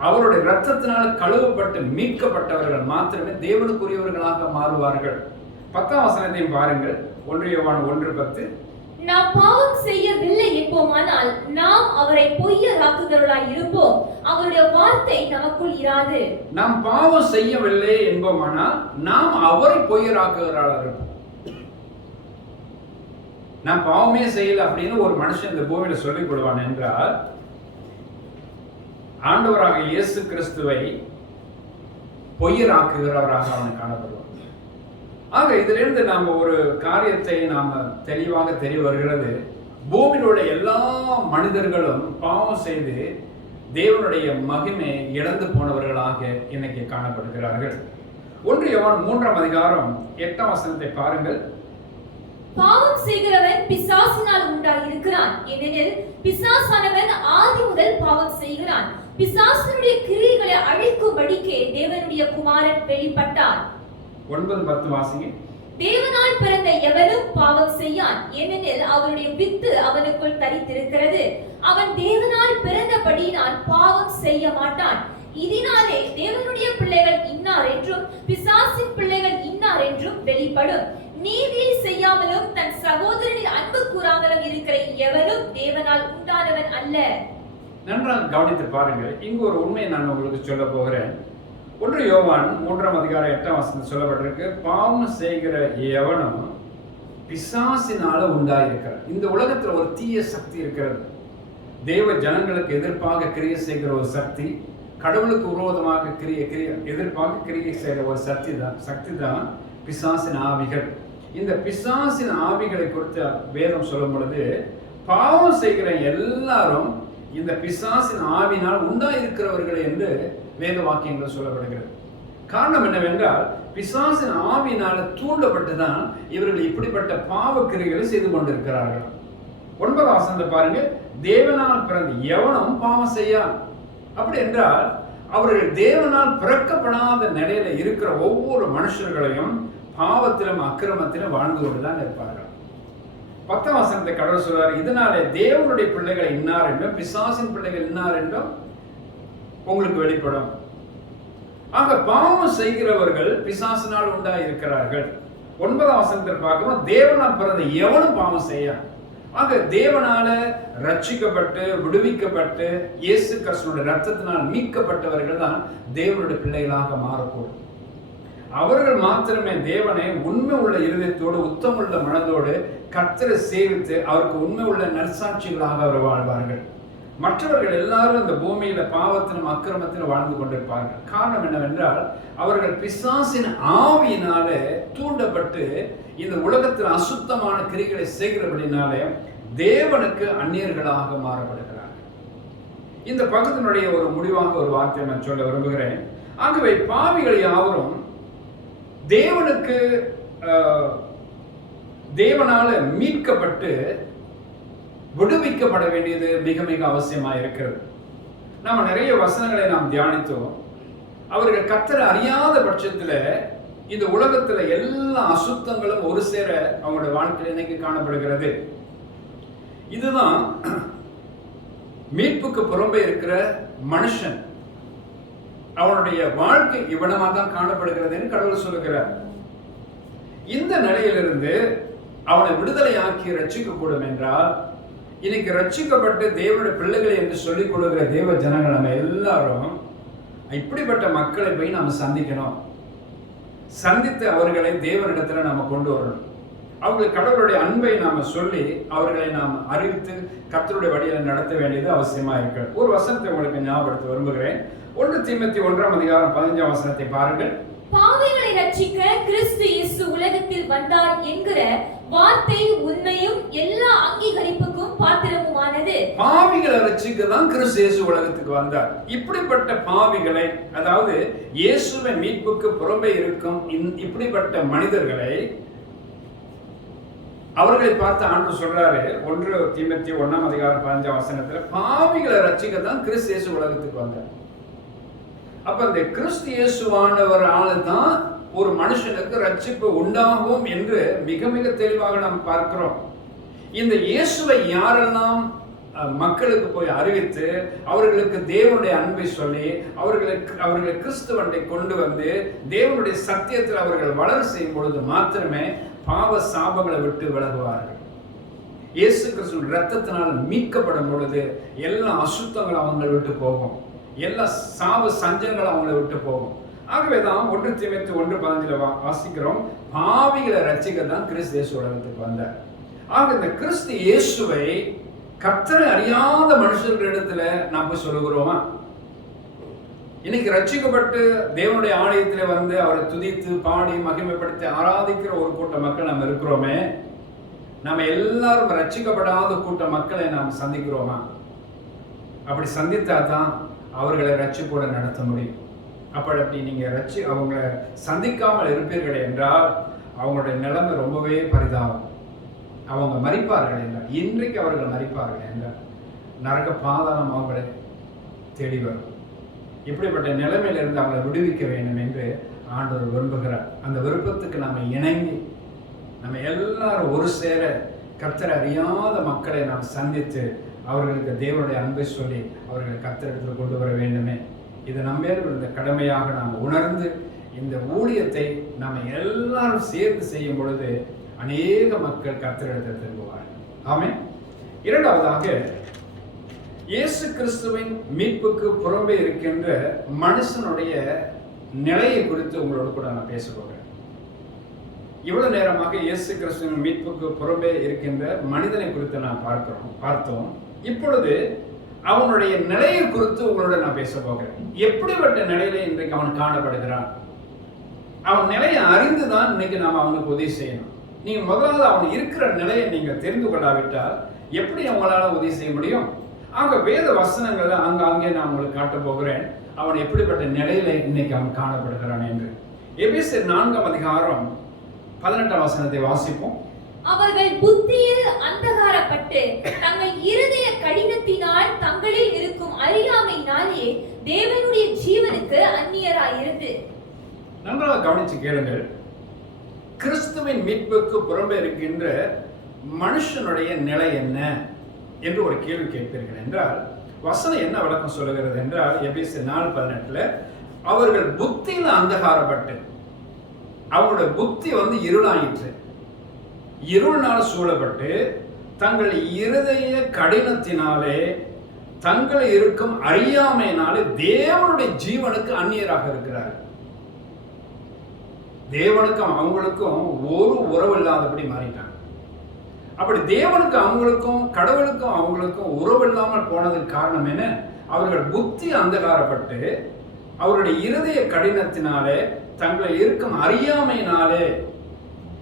அவருடைய இரத்தத்தினால் கழுவப்பட்டு மீட்கப்பட்டவர்கள் மாத்திரமே தேவனுக்குரியவர்களாக மாறுவார்கள். 10ஆம் வசனத்தையும் பாருங்கள். 1 யோவான் 1:10. நாம் பாவம் செய்யவில்லை என்போமானால் நாம் அவரை பொய்யராக்குகிறவர்களாய் இருப்போம், அவருடைய வார்த்தை நமக்குள் இராது. நாம் பாவம் செய்யவில்லை என்போமானால் நாம் அவரை பொய்யராக்குகிறவர்களாக இருப்போம். நான் பாவமே செய்யல அப்படின்னு ஒரு மனுஷன் இந்த பூமியில சொல்லிக் கொள்வான் என்றால், ஆண்டவராக இயேசு கிறிஸ்துவை பொய்யராக்குகிறவராக அவன் காணப்படுவான். ஆக இதிலிருந்து நாம ஒரு காரியத்தை நாம தெளிவாக தெரிய வருகிறது. பூமியில் உள்ள எல்லா மனிதர்களும் பாவம் செய்து தேவனுடைய மகிமை இழந்து போனவர்களாக இன்னைக்கு காணப்படுகிறார்கள். 1 யோவான் 3ஆம் அதிகாரம் 8ஆம் வசனத்தை பாருங்கள். பாவம் செய்கிறவன் பிசாசினால் உண்டாயிருக்கிறான், ஏனெனில் பிசாசானவன் ஆதி முதல் பாவம் செய்கிறான். பிசாசினுடைய கிரியைகளை அழிக்கும்படிக்கே தேவனுடைய குமாரன் வெளிப்பட்டார். 9-10 வாசிங்க. தேவனால் பிறந்த எவனும் பாவம் செய்யான், ஏனெனில் அவருடைய வித்து அவனுக்குள் தரித்திருக்கிறது. அவன் தேவனால் பிறந்தபடியினால் பாவம் செய்ய மாட்டான். இதனாலே தேவனுடைய பிள்ளைகள் இன்னார் என்றும் பிசாசின் பிள்ளைகள் இன்னார் என்றும் வெளிப்படும். நீதியை செய்யாமலும் தன் சகோதரனில் அன்பு கூறாமலும் இருக்கிற எவனும் தேவனால் உண்டானவன் அல்ல. நன்றாக கவனித்து பாருங்கள். இங்கு ஒரு உண்மையை நான் உங்களுக்கு சொல்ல போகிறேன். 1 யோவான் 3ஆம் அதிகாரம் 8ஆம் வசனத்தில் சொல்லப்பட்டிருக்கு, பாவம் செய்கிற எவனும் பிசாசினால உண்டாயிருக்கிறார். இந்த உலகத்துல ஒரு தீய சக்தி இருக்கிறது. தேவ ஜனங்களுக்கு எதிர்ப்பாக கிரியை செய்கிற ஒரு சக்தி, கடவுளுக்கு விரோதமாக எதிர்ப்பாக கிரியை செய்கிற ஒரு சக்தி தான் பிசாசின் ஆவிகள். இந்த பிசாசின் ஆவிகளை குறித்து வேதம் சொல்லும் பொழுது, பாவம் செய்கிற எல்லாரும் இந்த பிசாசின் ஆவினால் உண்டாயிருக்கிறவர்கள் என்று வேத வாக்கியங்கள் சொல்லப்படுகிறது. காரணம் என்னவென்றால், பிசாசின் ஆவியினால தூண்டப்பட்டுதான் இவர்கள் இப்படிப்பட்ட பாவக்கிரிகளை செய்து கொண்டிருக்கிறார்கள். 9ஆம் வசனத்தை பாருங்க, தேவனால் பிறந்த எவனும் பாவம் செய்யான். அப்படி என்றால் அவர்கள் தேவனால் பிறக்கப்படாத நிலையில இருக்கிற ஒவ்வொரு மனுஷர்களையும் பாவத்திலும் அக்கிரமத்திலும் வாழ்ந்து கொண்டுதான் இருப்பார்கள். 10ஆம் வசனத்தை கடவுள் சொல்றார், இதனாலே தேவனுடைய பிள்ளைகள் இன்னார் என்றும் பிசாசின் பிள்ளைகள் இன்னார் என்றும் உங்களுக்கு வெளிப்படும். ஆக பாவம் செய்கிறவர்கள் பிசாசினால் உண்டாயிருக்கிறார்கள். 9ஆம் வசனத்தில் பார்க்கிறோம், தேவனால் பிறந்த எவனும் பாவம் செய்யான். ஆக தேவனால ரட்சிக்கப்பட்டு விடுவிக்கப்பட்டு இயேசு கிறிஸ்துவினுடைய ரத்தத்தினால் மீட்கப்பட்டவர்கள் தான் தேவனுடைய பிள்ளைகளாக மாறக்கூடும். அவர்கள் மாத்திரமே தேவனை உண்மை உள்ள இருதயத்தோடு உத்தமுள்ள மனதோடு கர்த்தரை சேவித்து அவருக்கு உண்மை உள்ள நற்சாட்சிகளாக அவர் வாழ்வார்கள். மற்றவர்கள் எல்லாரும் இந்த பூமியில பாவத்திலும் அக்கிரமத்திலும் வாழ்ந்து கொண்டிருப்பார்கள். காரணம் என்னவென்றால், அவர்கள் பிசாசின் ஆவியினாலே தூண்டப்பட்டு இந்த உலகத்தில் அசுத்தமான கிரிகளை செய்கிறபடினாலே தேவனுக்கு அந்நியர்களாக மாறப்படுகிறார்கள். இந்த பகுதியினுடைய ஒரு முடிவாக ஒரு வார்த்தை நான் சொல்ல விரும்புகிறேன். ஆகவே பாவிகள் யாவரும் தேவனுக்கு தேவனால மீட்கப்பட்டு விடுவிக்கப்பட வேண்டியது மிக மிக அவசியமாக இருக்கிறது. நாம நிறைய வசனங்களை நாம் தியானித்தோம். அவர்கள் கர்த்தரை அறியாத பட்சத்துல இந்த உலகத்துல எல்லா அசுத்தங்களும் ஒரு சேர அவங்களுடைய வாழ்க்கையில் இன்னைக்கு காணப்படுகிறது. இதுதான் மீட்புக்கு புறம்பே இருக்கிற மனுஷன், அவனுடைய வாழ்க்கை இவ்வளமாக தான் காணப்படுகிறது என்று கடவுள் சொல்லுகிறார். இந்த நிலையிலிருந்து அவனை விடுதலையாக்கி ரட்சிக்க கூடும் என்றால், இன்னைக்கு ரட்சிக்கப்பட்டு தேவனுடைய பிள்ளைகளை என்று சொல்லிக் கொடுக்கிற தேவ ஜனங்கள் நம்ம எல்லாரும் இப்படிப்பட்ட மக்களை போய் நாம் சந்திக்கணும். சந்தித்து அவர்களை தேவனிடத்துல நாம கொண்டு வரணும். அவங்களுக்கு கடவுளுடைய அன்பை நாம சொல்லி அவர்களை நாம் அறிவித்து கர்த்தருடைய வழியில நடத்த வேண்டியது அவசியமா இருக்கு. ஒரு வசனத்தை உங்களுக்கு ஞாபகப்படுத்த விரும்புகிறேன். 1 தீமோத்தேயு 1ஆம் அதிகாரம் 15ஆம் வசனத்தை பாருங்கள். பாவிகளை ரட்சிக்க கிறிஸ்து இயேசு உலகத்தில் வந்தார் என்கிற வார்த்தை உண்மையும் எல்லா அங்கீகரிப்புக்கும் பாத்திரமுமானது. பாவிகளை ரட்சிக்க தான் கிறிஸ்து இயேசு உலகத்துக்கு வந்தார். இப்படிப்பட்ட பாவிகளை, அதாவது இயேசுவை மீட்புக்கு புறம்பே இருக்கும் இப்படிப்பட்ட மனிதர்களை அவர்களை பார்த்து ஆண்டவர் சொல்றாரு 1 தீமோத்தேயு 1ஆம் அதிகாரம் 15ஆம் வசனத்துல, பாவிகளை ரட்சிக்க தான் கிறிஸ்து இயேசு உலகத்துக்கு வந்தார். அப்ப இந்த கிறிஸ்து இயேசுவானவர் ஆளுதான் ஒரு மனுஷனுக்கு ரட்சிப்பு உண்டாகும் என்று மிக மிக தெளிவாக நாம் பார்க்கிறோம். இந்த இயேசுவை யாரெல்லாம் மக்களுக்கு போய் அறிவித்து அவர்களுக்கு தேவனுடைய அன்பை சொல்லி அவர்களை கிறிஸ்துவண்டை கொண்டு வந்து தேவனுடைய சத்தியத்தில் அவர்கள் வளர செய்யும் பொழுது மாத்திரமே பாவ சாபங்களை விட்டு விலகுவார்கள். இயேசு கிறிஸ்துவின் ரத்தத்தினால் மீட்கப்படும் பொழுது எல்லா அசுத்தங்களும் அவங்களை விட்டு போகும், எல்லா சாப சஞ்சங்களும் அவங்களை விட்டு போகும். ஆகவேதான் 1 தீமோத்தேயு 1:15 வாசிக்கிறோம், பாவிகளை ரட்சிக்க தான் கிறிஸ்து இயேசு உலகத்துக்கு வந்தார். ஆக இந்த கிறிஸ்து இயேசுவை கர்த்தரை அறியாத மனுஷர்களிடத்துல நாம் போய் சொல்லுகிறோமா? இன்னைக்கு ரட்சிக்கப்பட்டு தேவனுடைய ஆலயத்துல வந்து அவரை துதித்து பாடி மகிமைப்படுத்தி ஆராதிக்கிற ஒரு கூட்ட மக்கள் நாம் இருக்கிறோமே, நம்ம எல்லாரும் ரட்சிக்கப்படாத கூட்ட மக்களை நாம் சந்திக்கிறோமா? அப்படி சந்தித்தா தான் அவர்களை ரட்சிப்போட நடத்த முடியும். அப்படி நீங்க அவங்களை சந்திக்காமல் இருப்பீர்கள் என்றால் அவங்களுடைய நிலைமை ரொம்பவே பரிதாபம். அவங்க மரிப்பார்கள் என்றால், இன்றைக்கு அவர்கள் மரிப்பார்கள் என்றால் நரக பாதாளம் அவங்களை தேடி வரும். இப்படிப்பட்ட நிலைமையிலிருந்து அவங்களை விடுவிக்க வேண்டும் என்று ஆண்டவர் விரும்புகிறார். அந்த விருப்பத்துக்கு நாம் இணங்கி நம்ம எல்லாரும் ஒரு சேர கர்த்தரை அறியாத மக்களை நாம் சந்தித்து அவர்களுக்கு தேவனுடைய அன்பை சொல்லி அவர்களை கர்த்தரிடத்தில் கொண்டு வர வேண்டுமே. இது நம்மேல் இந்த கடமையாக நாம் உணர்ந்து இந்த ஊழியத்தை நம்ம எல்லாரும் சேர்ந்து செய்யும் பொழுது அநேக மக்கள் கர்த்தரிடத்தில் திரும்புவார்கள். ஆமென். இரண்டாவதாக, இயேசு கிறிஸ்துவின் மீட்புக்கு புறம்பே இருக்கின்ற மனுஷனுடைய நிலையை குறித்து உங்களோடு கூட நான் பேச போகிறேன். இவ்வளவு நேரமாக இயேசு கிறிஸ்துவின் மீட்புக்கு புறம்பே இருக்கின்ற மனிதனை குறித்து நான் பார்த்தோம். இப்பொழுது அவனுடைய நிலையை குறித்து உங்களோட நான் பேச போகிறேன். எப்படிப்பட்ட நிலையில இன்றைக்கு அவன் காணப்படுகிறான், அவன் நிலையை அறிந்துதான் இன்னைக்கு நாம் அவனுக்கு உதவி செய்யணும். நீங்க முதலாவது அவன் இருக்கிற நிலையை நீங்க தெரிந்து கொள்ளாவிட்டால் எப்படி அவங்களால உதவி செய்ய முடியும்? ஆக வேத வசனங்களை அங்கே நான் உங்களுக்கு காட்ட போகிறேன் அவன் எப்படிப்பட்ட நிலையில இன்னைக்கு அவன் காணப்படுகிறான் என்று. எபேசியர் 4ஆம் அதிகாரம் 18ஆம் வசனத்தை வாசிப்போம். அவர்கள் புத்தியில் அந்தகாரப்பட்டு தங்கள் இருதய கடினத்தினால் தங்களில் இருக்கும் அறியாமையினாலே தேவனுடைய ஜீவனுக்கு அந்நியராயிருந்து. நன்றாக கவனிச்சு கேளுங்கள். கிறிஸ்துவின் மீட்புக்கு புறம்பே இருக்கின்ற மனுஷனுடைய நிலை என்ன என்று ஒரு கேள்வி கேட்பீர்கள் என்றால், வசனம் என்ன விளக்கம் சொல்லுகிறது என்றால், எபேசியர் 4:18 அவர்கள் புத்தியில் அந்தகாரப்பட்டு, அவங்களுடைய புத்தி இருளாயிற்று, இருளினால் சூழப்பட்டு தங்கள் இருதய கடினத்தினாலே தங்களை இருக்கும் அறியாமையினாலே தேவனுடைய ஜீவனுக்கு அந்நியராக இருக்கிறார். தேவனுக்கும் அவங்களுக்கும் ஒரு உறவு இல்லாதபடி மாறிட்டாங்க. அப்படி தேவனுக்கு அவங்களுக்கும் கடவுளுக்கும் அவங்களுக்கும் உறவு இல்லாமல் போனதுக்கு காரணம் என்ன? அவர்கள் புத்தி அந்தகாரப்பட்டு அவருடைய இருதய கடினத்தினாலே தங்களை இருக்கும் அறியாமையினாலே.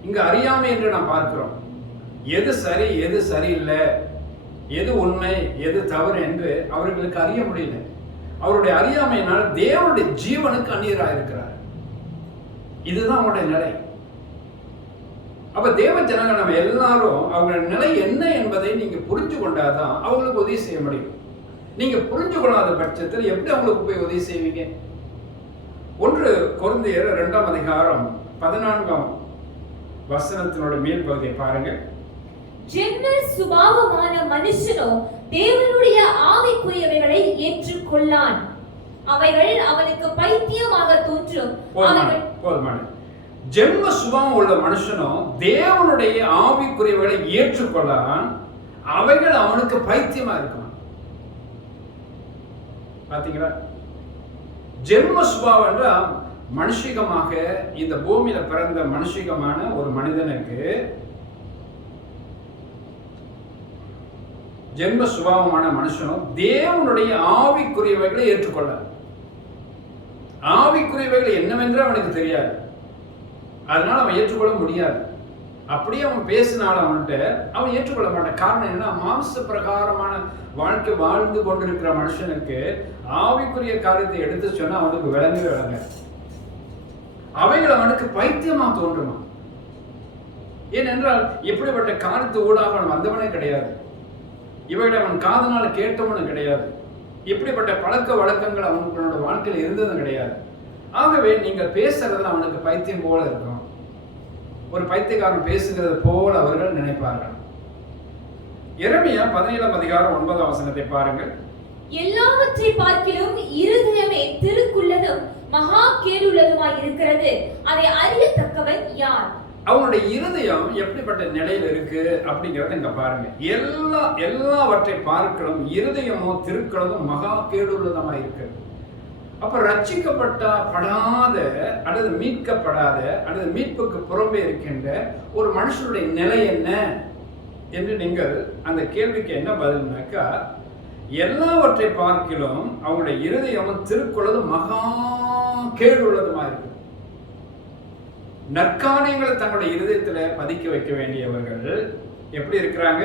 இங்க அறியாமை என்று நாம் பார்க்கிறோம். எது சரி எது சரியில்லை, எது உண்மை எது தவறு என்று அவர்களுக்கு அறிய முடியல. அவருடைய அறியாமையினால் தேவனுடைய ஜீவனுக்கு அந்நியராக இருக்கிறார். இதுதான் அவங்களுடைய நிலை. அப்ப தேவ ஜனங்கள் நம்ம எல்லாரும் அவங்களுடைய நிலை என்ன என்பதை நீங்க புரிஞ்சு கொண்டாதான் அவங்களுக்கு உதவி செய்ய முடியும். நீங்க புரிஞ்சு கொள்ளாத பட்சத்தில் எப்படி அவங்களுக்கு போய் உதவி செய்வீங்க? 1 கொரிந்தியர் 2ஆம் அதிகாரம் 14ஆம் வசனத்தினோட மேல் பகுதியை பாருங்க. ஜென்ம சுபாவமான மனுஷனோ தேவனுடைய ஆவிக்குரியவைகளை ஏற்றுக்கொள்ளான். அவைகள் அவனுக்கு பைத்தியமாக தோன்றும். போதுமான ஜென்ம சுபாவம் உள்ள மனுஷனும் தேவனுடைய ஆவிக்குரியவைகளை ஏற்றுக்கொள்ளான். அவைகள் அவனுக்கு பைத்தியமா இருக்கும். பாத்தீங்களா? ஜென்ம சுபாவம் என்றால் மனுஷிகமாக இந்த பூமியில பிறந்த மனுஷிகமான ஒரு மனிதனுக்கு ஜென்ம சுபாவமான மனுஷனும் தேவனுடைய ஆவிக்குரியவைகளை ஏற்றுக்கொள்ள. ஆவிக்குரியவைகள் என்னவென்று அவனுக்கு தெரியாது, அதனால அவன் ஏற்றுக்கொள்ள முடியாது. அப்படியே அவன் பேசினாலும் அவன்கிட்ட அவன் ஏற்றுக்கொள்ள மாட்டான். காரணம் என்ன? மாம்ச பிரகாரமான வாழ்க்கை வாழ்ந்து கொண்டிருக்கிற மனுஷனுக்கு ஆவிக்குரிய காரியத்தை எடுத்து சொன்னா அவனுக்கு விளங்கவே விளங்க. அவைகள் அவனுக்கு பைத்தியமா தோன்றுமா? ஏனென்றால் இப்படிப்பட்ட காரியத்து ஊடாக அவன் வந்தவனே கிடையாது. இவைகளை அவன் காதனால கேட்டவனும் கிடையாது. இப்படிப்பட்ட பழக்க வழக்கங்கள் அவனோட வாழ்க்கையில் இருந்ததும் கிடையாது. ஆகவே நீங்கள் பேசுறதுல அவனுக்கு பைத்தியம் போல இருக்கும். ஒரு பைத்தியக்காரன் பேசுகிறது போல அவர்கள் நினைப்பார்கள். எரேமியா 17ஆம் அதிகாரம் 9ஆம் வசனத்தை பாருங்கள். எல்லாவற்றை பார்க்கிலும் இருதயமே திருக்குள்ளதும் மகா கேடுள்ளதுமாய் இருக்கிறது, அதை அறியத்தக்கவன் யார்? அவனுடைய இருதயம் எப்படிப்பட்ட நிலையில இருக்கு அப்படிங்கறத இங்க பாருங்க. எல்லாவற்றை பார்க்கலும் இருதயமோ திருக்குள்ளதும் மகா கேடுள்ளதுமா இருக்கு. அப்ப ரட்சிக்கப்படாத அல்லது மீட்கப்படாத அல்லது மீட்புக்கு புறம்பே இருக்கின்ற ஒரு மனுஷனுடைய நிலை என்ன என்று நீங்கள் அந்த கேள்விக்கு என்ன பதில்னாக்கா, எல்லாவற்றை பார்க்கிலும் அவங்களுடைய இருதயமும் திருக்குள்ளதும் மகா கேடுள்ளதுமா இருக்கு. நற்காரியங்களை தங்களுடைய இருதயத்துல பதிக்க வைக்க வேண்டியவர்கள் எப்படி இருக்கிறாங்க?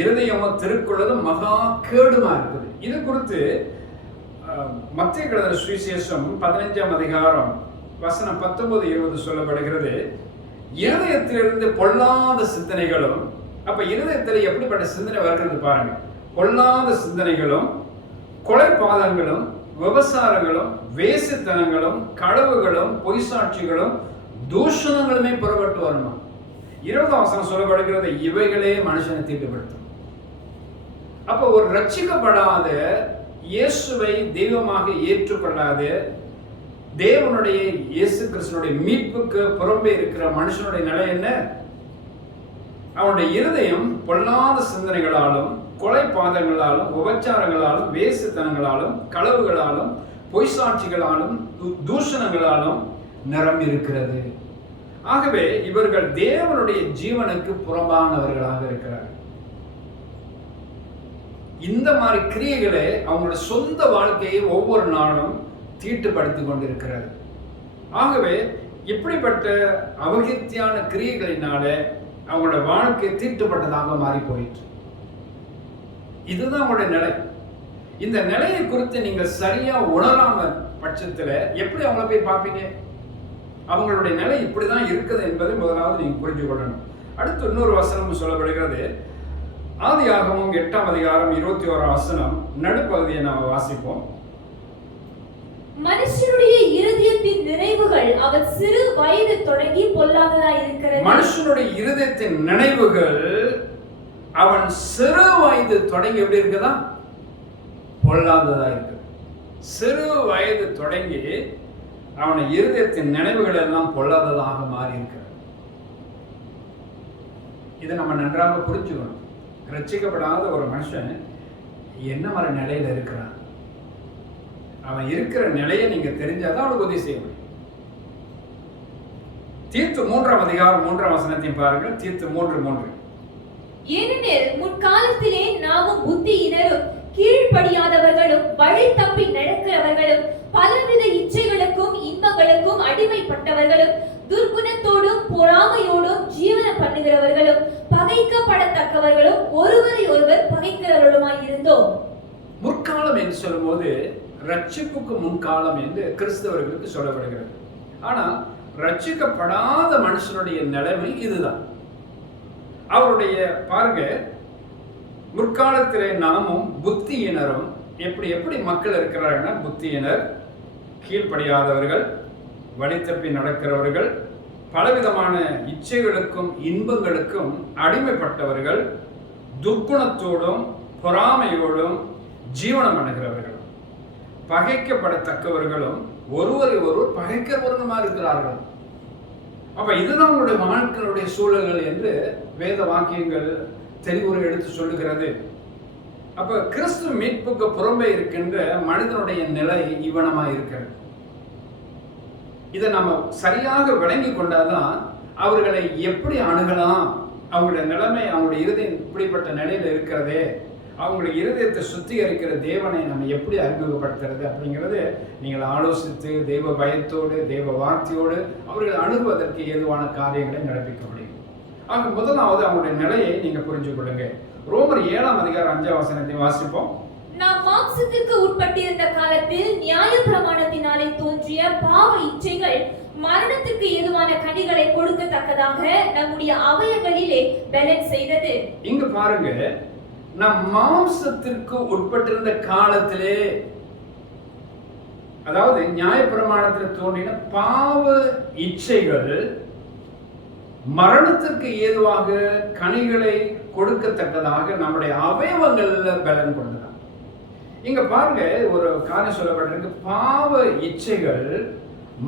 இருதயமும் திருக்குள்ளதும் மகா கேடுமா இருக்குது. இது குறித்து மத்திய எழுதின சுவிசேஷம் 15ஆம் அதிகாரம் வசனம் 19-20 சொல்லப்படுகிறது. இருதயத்திலிருந்து பொல்லாத சிந்தனைகளும், அப்ப இருதயத்தில் எப்படிப்பட்ட சிந்தனை வருகிறது பாருங்க. பொல்லாத சிந்தனைகளும், கொலைபாதங்களும், விபசாரங்களும், வேசித்தனங்களும், களவுகளும், பொய்சாட்சிகளும், தூஷணங்களுமே புறப்பட்டு வரணும். 20ஆம் வசனம் சொல்லப்படுகிறது, இவைகளே மனுஷனை தீட்டுப்படுத்தும். அப்ப ஒரு ரட்சிக்கப்படாத, இயேசுவை தெய்வமாக ஏற்றுக்கொள்ளாத தேவனுடைய இயேசு கிறிஸ்துனுடைய மீட்புக்கு புறம்பே இருக்கிற மனுஷனுடைய நிலை என்ன? அவனுடைய இருதயம் பொல்லாத சிந்தனைகளாலும், கொலை பாதங்களாலும், உபச்சாரங்களாலும், வேசுத்தனங்களாலும், களவுகளாலும், பொய் சாட்சிகளாலும், தூஷணங்களாலும் நிரம்பி இருக்கிறது. ஆகவே இவர்கள் தேவனுடைய ஜீவனுக்கு புறம்பானவர்களாக இருக்கிறார்கள். இந்த மாதிரி கிரியைகளை அவங்களுடைய சொந்த வாழ்க்கையை ஒவ்வொரு நாளும் தீட்டுப்படுத்தி கொண்டிருக்கிறது. ஆகவே இப்படிப்பட்ட அபகீர்த்தியான கிரியைகளினால அவங்களோட வாழ்க்கை தீட்டுப்பட்டதாக மாறி போயிற்று. இதுதான் அவங்களுடைய நிலை. இந்த நிலையை குறித்து நீங்க சரியா உணராம பட்சத்துல எப்படி அவங்கள போய் பார்ப்பீங்க? அவங்களுடைய நிலை இப்படிதான் இருக்குது என்பதை முதலாவது நீங்க புரிஞ்சு கொள்ளணும். அடுத்து இன்னொரு வசனம் சொல்லப்படுகிறது. ஆதியாகமம் 8ஆம் அதிகாரம் 21ஆம் வசனம் நடுப்பகுதியை நாம் வாசிப்போம். மனுஷனுடைய இருதயத்தின் நினைவுகள் அவன் சிறு வயது தொடங்கி பொல்லாததா இருக்கிறது. மனுஷனுடைய இருதயத்தின் நினைவுகள் அவன் சிறு வயது தொடங்கி எப்படி இருக்குதா? பொல்லாததா இருக்கு. சிறு வயது தொடங்கி அவனை இருதயத்தின் நினைவுகள் எல்லாம் பொல்லாததாக மாறி இருக்கிறது. இதை நம்ம நன்றாக புரிஞ்சுக்கணும். ரட்சிக்கப்படாத ஒரு மனுஷன் என்ன மாதிரி நிலையில இருக்கிறான், அவன் இருக்கிற நிலையை நீங்க தெரிஞ்சாதான் அவனுக்கு உதவி செய்ய முடியும். தீத்து 3ஆம் அதிகாரம் 3ஆம் வசனத்தையும் பாருங்கள். தீத்து 3:3. ஏனெனில் முற்காலத்திலே நாமும் புத்தியினரும் கீழ்ப்படியாதவர்களும் வழி தப்பி நடக்கிறவர்களும் பலவித இச்சைகளுக்கும் இன்பங்களுக்கும் அடிமைப்பட்டவர்களும் துர்குணத்தோடும் பொறாமையோடும் ஜீவன பண்ணுகிறவர்களும் பகைக்கப்படத்தக்கவர்களும் ஒருவரை ஒருவர் பகைக்கிறவர்களுமாய் இருந்தோம். முற்காலம் என்று சொல்லும் போது ரட்சிப்புக்கு முன்காலம் என்று கிறிஸ்தவர்களுக்கு சொல்லப்படுகிறது. ஆனா ரட்சிக்கப்படாத மனுஷனுடைய நிலைமை இதுதான். அவருடைய பாருங்க, முற்காலத்திலே நாமும் புத்தியினரும் எப்படி மக்கள் இருக்கிறார்கள்னா, புத்தியினர், கீழ்ப்படியாதவர்கள், வழித்தப்பி நடக்கிறவர்கள், பலவிதமான இச்சைகளுக்கும் இன்பங்களுக்கும் அடிமைப்பட்டவர்கள், துர்க்குணத்தோடும் பொறாமையோடும் ஜீவனம் பண்ணுகிறவர்கள், பகைக்கப்படத்தக்கவர்களும் ஒருவரை ஒருவர் பகைக்கிறவர்களுமா இருக்கிறார்கள். அப்ப இதுதான் உங்களுடைய வாழ்க்கையுடைய சூழல்கள் என்று வேத வாக்கியங்கள் தெளிவுரை எடுத்து சொல்லுகிறது. அப்ப கிறிஸ்து மீட்புக்கு புறம்பே இருக்கின்ற மனிதனுடைய நிலை இவனமா இருக்கிறது. இதை நம்ம சரியாக விளங்கி கொண்டாதான் அவர்களை எப்படி அணுகலாம், அவங்களுடைய நிலைமை, அவங்களுடைய இருதயம் இப்படிப்பட்ட நிலையில இருக்கிறதே, அவங்களுடைய இருதயத்தை சுத்திகரிக்கிற தேவனை நம்ம எப்படி அறிமுகப்படுத்துறது அப்படிங்கிறது நீங்கள் ஆலோசித்து தெய்வ பயத்தோடு தெய்வ வார்த்தையோடு அவர்கள் அணுகுவதற்கு ஏதுவான காரியங்களை நடப்பிக்க முடியும். ஆக முதலாவது அவங்களுடைய நிலையை நீங்க புரிஞ்சு கொள்ளுங்க. ரோமர் 7ஆம் அதிகாரம் 5ஆம் வசனத்தை வாசிப்போம். நாம் மாம்சத்திற்கு உட்பட்டிருந்த காலத்தில் நியாய பிரமாணத்தினாலே தோன்றிய பாவ இச்சைகள் மரணத்துக்கு ஏதுவான கனிகளை கொடுக்கத்தக்கதாக நம்முடைய அவயங்களிலே பலன் செய்தது. இங்க பாருங்க, நம் மாம்சத்திற்கு உட்பட்டிருந்த காலத்திலே, அதாவது நியாயப்பிரமாணத்தில் தோன்றின பாவ இச்சைகள் மரணத்திற்கு ஏதுவாக கனிகளை கொடுக்கத்தக்கதாக நம்முடைய அவயவங்கள்ல பலன் கொண்டதான். இங்க பாருங்க, ஒரு காரியம் சொல்லப்பட்டிருக்கு. பாவ இச்சைகள்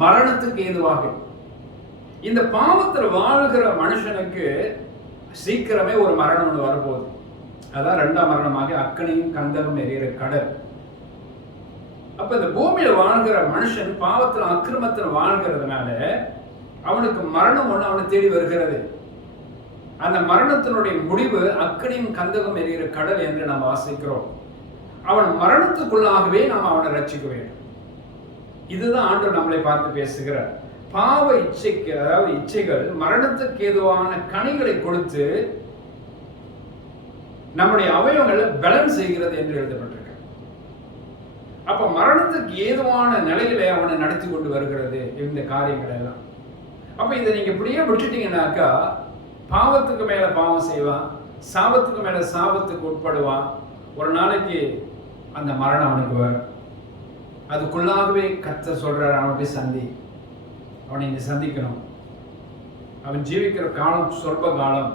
மரணத்துக்கு ஏதுவாக. இந்த பாவத்தில் வாழ்கிற மனுஷனுக்கு சீக்கிரமே ஒரு மரணம் ஒன்று வரப்போகுது. அதான் 2ஆம் மரணமாக அக்கனியும் கந்தகம் எரிகிற கடல். அப்ப இந்த பூமியில வாழ்கிற மனுஷன் பாவத்தில் அக்கிரமத்தில் வாழ்கிறதுனால அவனுக்கு மரணம் ஒன்று அவனை தேடி வருகிறது. அந்த மரணத்தினுடைய முடிவு அக்கனியும் கந்தகம் எரிகிற கடல் என்று நாம் வாசிக்கிறோம். அவன் மரணத்துக்குள்ளாகவே நாம் அவனை ரட்சிக்க வேண்டும். இதுதான் ஆண்டவர் நம்மளை பார்த்து பேசுகிறார். பாவ இச்சைக்கு, அதாவது இச்சைகள் மரணத்துக்கு ஏதுவான கனிகளை கொடுத்து நம்முடைய அவயவங்களை பலன் செய்கிறது என்று எழுதப்பட்டிருக்கு. அப்ப மரணத்துக்கு ஏதுவான நிலையில அவனை நடத்தி கொண்டு வருகிறது இந்த காரியங்கள் எல்லாம். அப்ப இதை நீங்க இப்படியே விட்டுட்டீங்கன்னாக்கா பாவத்துக்கு மேல பாவம் செய்வான், சாபத்துக்கு மேல சாபத்துக்கு உட்படுவான். ஒரு நாளைக்கு அந்த மரணம் அவனுக்கு வரும். அதுக்குள்ளாகவே கர்த்தர் சொல்றாரு, அவனை போய் சந்தி, அவனை இங்க சந்திக்கணும். அவன் ஜீவிக்கிற காலம் சொற்ப காலம்.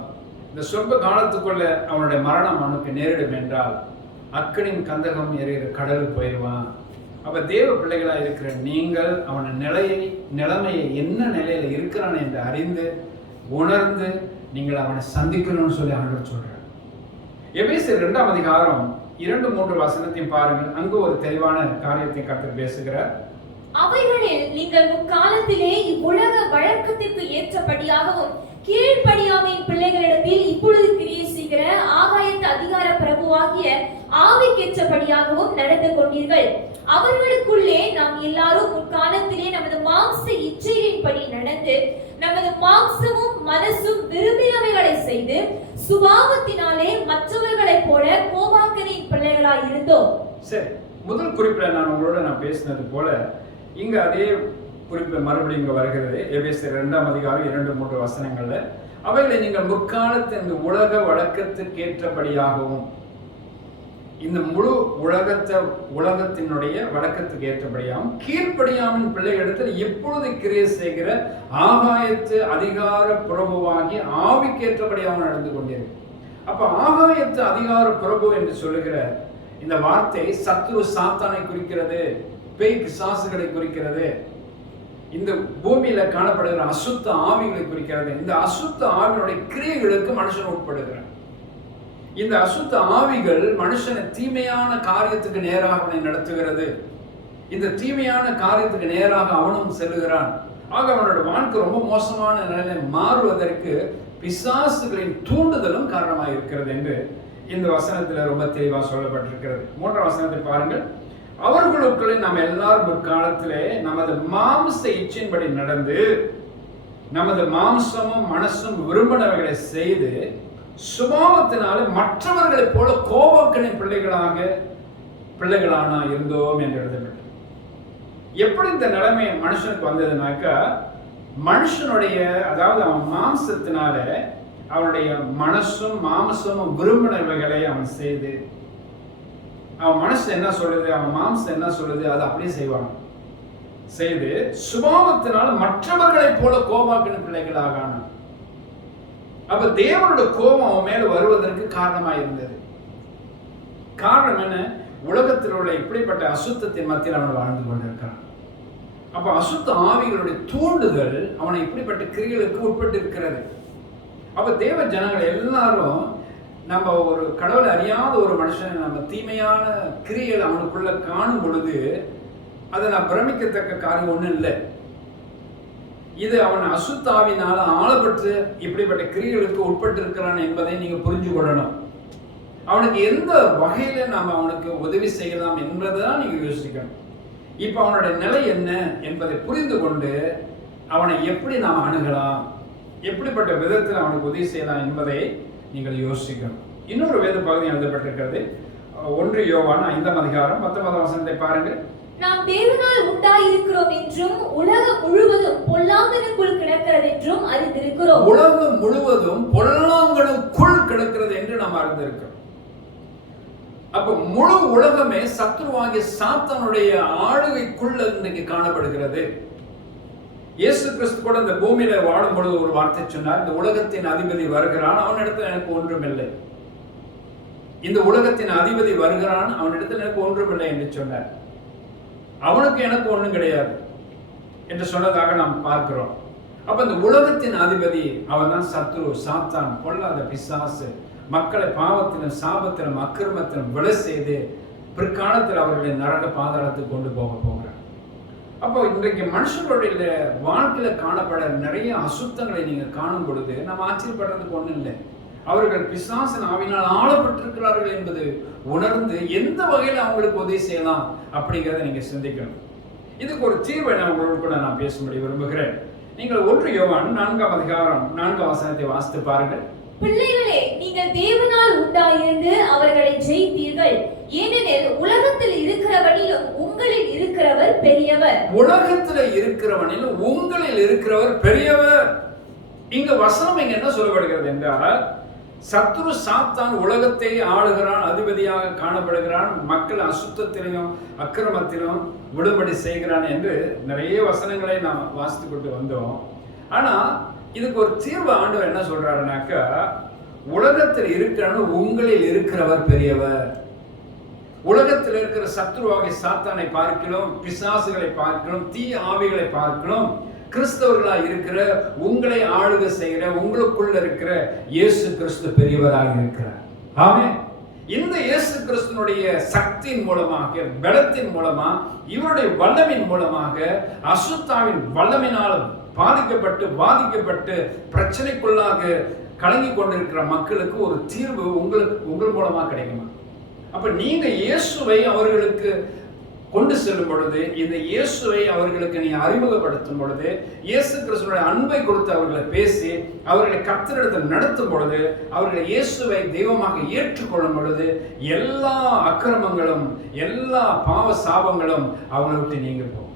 இந்த சொற்ப காலத்துக்குள்ள அவனுடைய மரணம் அவனுக்கு நேரிடும் என்றால் அக்கனின் கந்தகம் எறிகிற கடலுக்கு போயிடுவான். அப்ப தேவ பிள்ளைகளாக இருக்கிற நீங்கள் அவன நிலைமையை என்ன நிலையில இருக்கிறான் என்று அறிந்து உணர்ந்து நீங்கள் அவனை சந்திக்கணும்னு சொல்லி ஆண்டவர் சொல்றார். எபேசியர் 2ஆம் அதிகாரம் 2-3 வசனத்தையும் பாருங்கள். அங்கு ஒரு தெளிவான காரியத்தை கர்த்தர் பேசுகிறார். அவைகளில் நீங்கள் முற்காலத்திலே இவ்வுலக வழக்கத்திற்கு ஏற்றபடியாகவும் கீழ்ப்படியாமையின் பிள்ளைகளிடத்தில் இப்பொழுது கிரியை செய்கிற ஆகாயத்து அதிகார பிரபுவாகிய ஆவிக்கேற்றபடியாகவும் நடந்து கொண்டீர்கள். அவர்களுக்குள்ளே நாம் எல்லாரும் முற்காலத்திலே நமது மாம்ச இச்சைகளின்படி நடந்து நமது மாம்சமும் மனசும் விரும்பினவைகளை செய்து சுபாவத்தினாலே மற்றவர்களைப் போல கோபாக்கனின் பிள்ளைகளாய் இருந்தோம். சரி, முதல் குறிப்பில் நான் பேசினது போல இங்க அதே குறிப்பு மறுபடியும் இங்க வருகிறது. எபேசியர் 2ஆம் அதிகாரம் 2-3 வசனங்கள்ல அவைகளை நீங்கள் முற்காலத்து இந்த உலக வழக்கத்துக்கு ஏற்றபடியாகவும், இந்த முழு உலகத்தினுடைய வழக்கத்துக்கு ஏற்றபடியாகவும் கீழ்ப்படியாமல் பிள்ளைகளிடத்தில் எப்பொழுது கிரியை செய்கிற ஆகாயத்து அதிகார பிரபுவாகி ஆவிக்கேற்றபடியாகவும் நடந்து கொண்டிருக்கு. அப்ப ஆகாயத்து அதிகார பிரபு என்று சொல்லுகிற இந்த வார்த்தை சத்ரு சாத்தானை குறிக்கிறது, பேய் பிசாசுகளை குறிக்கிறது, இந்த பூமியில காணப்படுகிற அசுத்த ஆவிகளை குறிக்கிறது. இந்த அசுத்த ஆவியினுடைய கிரியைகளுக்கு மனுஷன் உட்படுகிறான். இந்த அசுத்த ஆவிகள் மனுஷனை தீமையான காரியத்துக்கு நேராக அவனை நடத்துகிறது. இந்த தீமையான காரியத்துக்கு நேராக அவனும் செல்லுகிறான். ஆக அவனோட வாழ்க்கை ரொம்ப மோசமான நிலையில மாறுவதற்கு பிசாசுகளின் தூண்டுதலும் காரணமாக இருக்கிறது என்று இந்த வசனத்துல ரொம்ப தெளிவாக சொல்லப்பட்டிருக்கிறது. 3ஆம் வசனத்தை பாருங்கள். அவர்களுக்குள்ளே நாம் எல்லாரும் முற்காலத்திலே நமது மாம்ச இச்சையின்படி நடந்து நமது மாம்சமும் மனசும் விரும்பினவைகளை செய்து சுபாவத்தினாலே மற்றவர்களைப் போல கோபக்கனின் பிள்ளைகளானா இருந்தோம் என்று எழுதப்பட்டது. எப்படி இந்த நிலைமை மனுஷனுக்கு வந்ததுனாக்கா, மனுஷனுடைய அதாவது அவன் மாம்சத்தினால அவனுடைய மனசும் மாம்சமும் விரும்பினவைகளை அவன் செய்து, அவன் மனசு என்ன சொல்லுது, அவன் மாம்சம் என்ன சொல்லுது, அதை அப்படியே செய்வான். செய்து சுபாவத்தினால மற்றவர்களைப் போல கோபாக்கின பிள்ளைகளாக ஆனான். அப்ப தேவனோட கோபம் அவன் மேல வருவதற்கு காரணமா இருந்தது. காரணம் என்ன? உலகத்தில் உள்ள இப்படிப்பட்ட அசுத்தத்தின் மத்தியில் அவன் வாழ்ந்து கொண்டிருக்கிறான். அப்ப அசுத்த ஆவிகளுடைய தூண்டுதல் அவனை இப்படிப்பட்ட கிரியைகளுக்கு உட்பட்டு இருக்கிறது. அப்ப தேவ ஜனங்கள் எல்லாரும் நம்ம ஒரு கடவுளை அறியாத ஒரு மனுஷனை நம்ம தீமையான கிரியைகள் அவனுக்குள்ள காணும் பொழுது அதை நான் பிரமிக்கத்தக்க காரியம் ஒன்றும் இல்லை. இது அவன் அசுத்தாவினால ஆளப்பட்டு இப்படிப்பட்ட கிரியைகளுக்கு உட்பட்டு இருக்கிறான் என்பதை நீங்க புரிஞ்சு கொள்ளணும். அவனுக்கு எந்த வகையில நாம அவனுக்கு உதவி செய்யலாம் என்பதைதான் நீங்க யோசிக்கணும். இப்ப அவனுடைய நிலை என்ன என்பதை புரிந்து கொண்டு அவனை எப்படி நாம் அணுகலாம், எப்படிப்பட்ட விதத்தில் அவனுக்கு உதவி செய்யலாம் என்பதை நீங்கள் யோசிக்கணும். இன்னொரு வேத பகுதி எழுதப்பட்டிருக்கிறது. 1 யோவான் 5ஆம் அதிகாரம் 19ஆம் வசனத்தை பாருங்கள். நாம் தேவனால் உண்டாயிருக்கிறோம் என்றும் உலகம் முழுவதும் பொல்லாங்கனுக்குள் கிடக்கிறது என்றும் அறிந்திருக்கிறோம். உலகம் முழுவதும் பொல்லாங்கனுக்குள் கிடக்கிறது என்று நாம் அறிந்திருக்கிறோம். அப்ப முழு உலகமே சத்ருவாகிய சாத்தானுடைய ஆளுகைக்குள்ள இன்னைக்கு காணப்படுகிறது. இயேசு கிறிஸ்து கூட இந்த பூமியில வாழும் பொழுது ஒரு வார்த்தை சொன்னார், இந்த உலகத்தின் அதிபதி வருகிறான், அவனிடத்தில் எனக்கு ஒன்றுமில்லை. இந்த உலகத்தின் அதிபதி வருகிறான், அவனிடத்தில் எனக்கு ஒன்றுமில்லை என்று சொன்னார். அவனுக்கு எனக்கு ஒன்றும் கிடையாது என்று சொன்னதாக நாம் பார்க்கிறோம். அப்ப இந்த உலகத்தின் அதிபதி அவன் தான் சத்ரு, சாத்தான், பொல்லாத பிசாசு. மக்களை பாவத்திலும் சாபத்திலும் அக்கிரமத்திலும் விலை செய்து பிற்காலத்தில் அவர்களை நரக பாதாளத்துக்கு கொண்டு போகிறார். அப்போ இன்றைக்கு மனுஷர்களுடைய வாழ்க்கையில காணப்பட நிறைய அசுத்தங்களை நீங்க காணும் பொழுது நம்ம ஆச்சரியப்படுறதுக்கு ஒன்றும் இல்லை. அவர்கள் பிசாசின் ஆவினால் ஆளப்பட்டிருக்கிறார்கள் என்பது உணர்ந்து எந்த வகையில் அவங்களுக்கு உதவி செய்யலாம் அப்படிங்கிறத நீங்க சிந்திக்கணும். இதுக்கு ஒரு தீர்வை நான் உங்களுக்கு கூட நான் பேசும்படி விரும்புகிறேன். நீங்கள் 1 யோவான் 4ஆம் அதிகாரம் 4ஆம் வசனத்தை வாசித்து பாருங்கள். பிள்ளைகளே, நீங்கள் தேவனால் உண்டாயிருந்து அவர்களை ஜெயித்தீர்கள். ஏனெனில் உலகத்தில் இருக்கிறவனிலும் உங்களில் இருக்கிறவர் பெரியவர். உலகத்தில் இருக்கிறவனிலும் உங்களில் இருக்கிறவர் பெரியவர். இங்க வசனம் இங்க என்ன சொல்லப்படுகிறது என்றால், சத்ரு சாத்தான் உலகத்தை ஆளுகிறான், அதிபதியாக காணப்படுகிறான், மக்கள் அசுத்தத்திலும் அக்கிரமத்திலும் விடுபடி செய்கிறான் என்று நிறைய வசனங்களை நாம் வாசித்து கொண்டு வந்தோம். ஆனா இதுக்கு ஒரு தீர்வு ஆண்டவர் என்ன சொல்றாருனாக்கா, உலகத்தில் இருக்கிறவன் உங்களில் இருக்கிறவர் பெரியவர். உலகத்தில் இருக்கிற சத்துருவாகிய சாத்தானை பார்க்கிறோம், பிசாசுகளை பார்க்கிறோம், தீய ஆவிகளை பார்க்கிறோம். கிறிஸ்தவர்களாக இருக்கிற உங்களை ஆளுகை செய்கிற உங்களுக்குள்ள இருக்கிற இயேசு கிறிஸ்து பெரியவராக இருக்கிறார். ஆமென். இந்த இயேசு கிறிஸ்துனுடைய சக்தியின் மூலமாக, பலத்தின் மூலமா, இவருடைய வல்லமின் மூலமாக, அசுத்தாவின் வல்லமினால் பாதிக்கப்பட்டு பிரச்சனைக்குள்ளாக கலங்கி கொண்டிருக்கிற மக்களுக்கு ஒரு தீர்வு உங்கள் மூலமா கிடைக்குமா? அப்ப நீங்க இயேசுவை அவர்களுக்கு கொண்டு செல்லும் பொழுது, இந்த இயேசுவை அவர்களுக்கு நீ அறிமுகப்படுத்தும் பொழுது, இயேசு கிறிஸ்துவினுடைய அன்பை கொடுத்து அவர்களை பேசி அவர்களை கர்த்தரிடத்தில் நடத்தும் பொழுது, அவர்களை இயேசுவை தெய்வமாக ஏற்றுக்கொள்ளும் பொழுது, எல்லா அக்கிரமங்களும் எல்லா பாவ சாபங்களும் அவங்களை விட்டு நீங்க போகும்.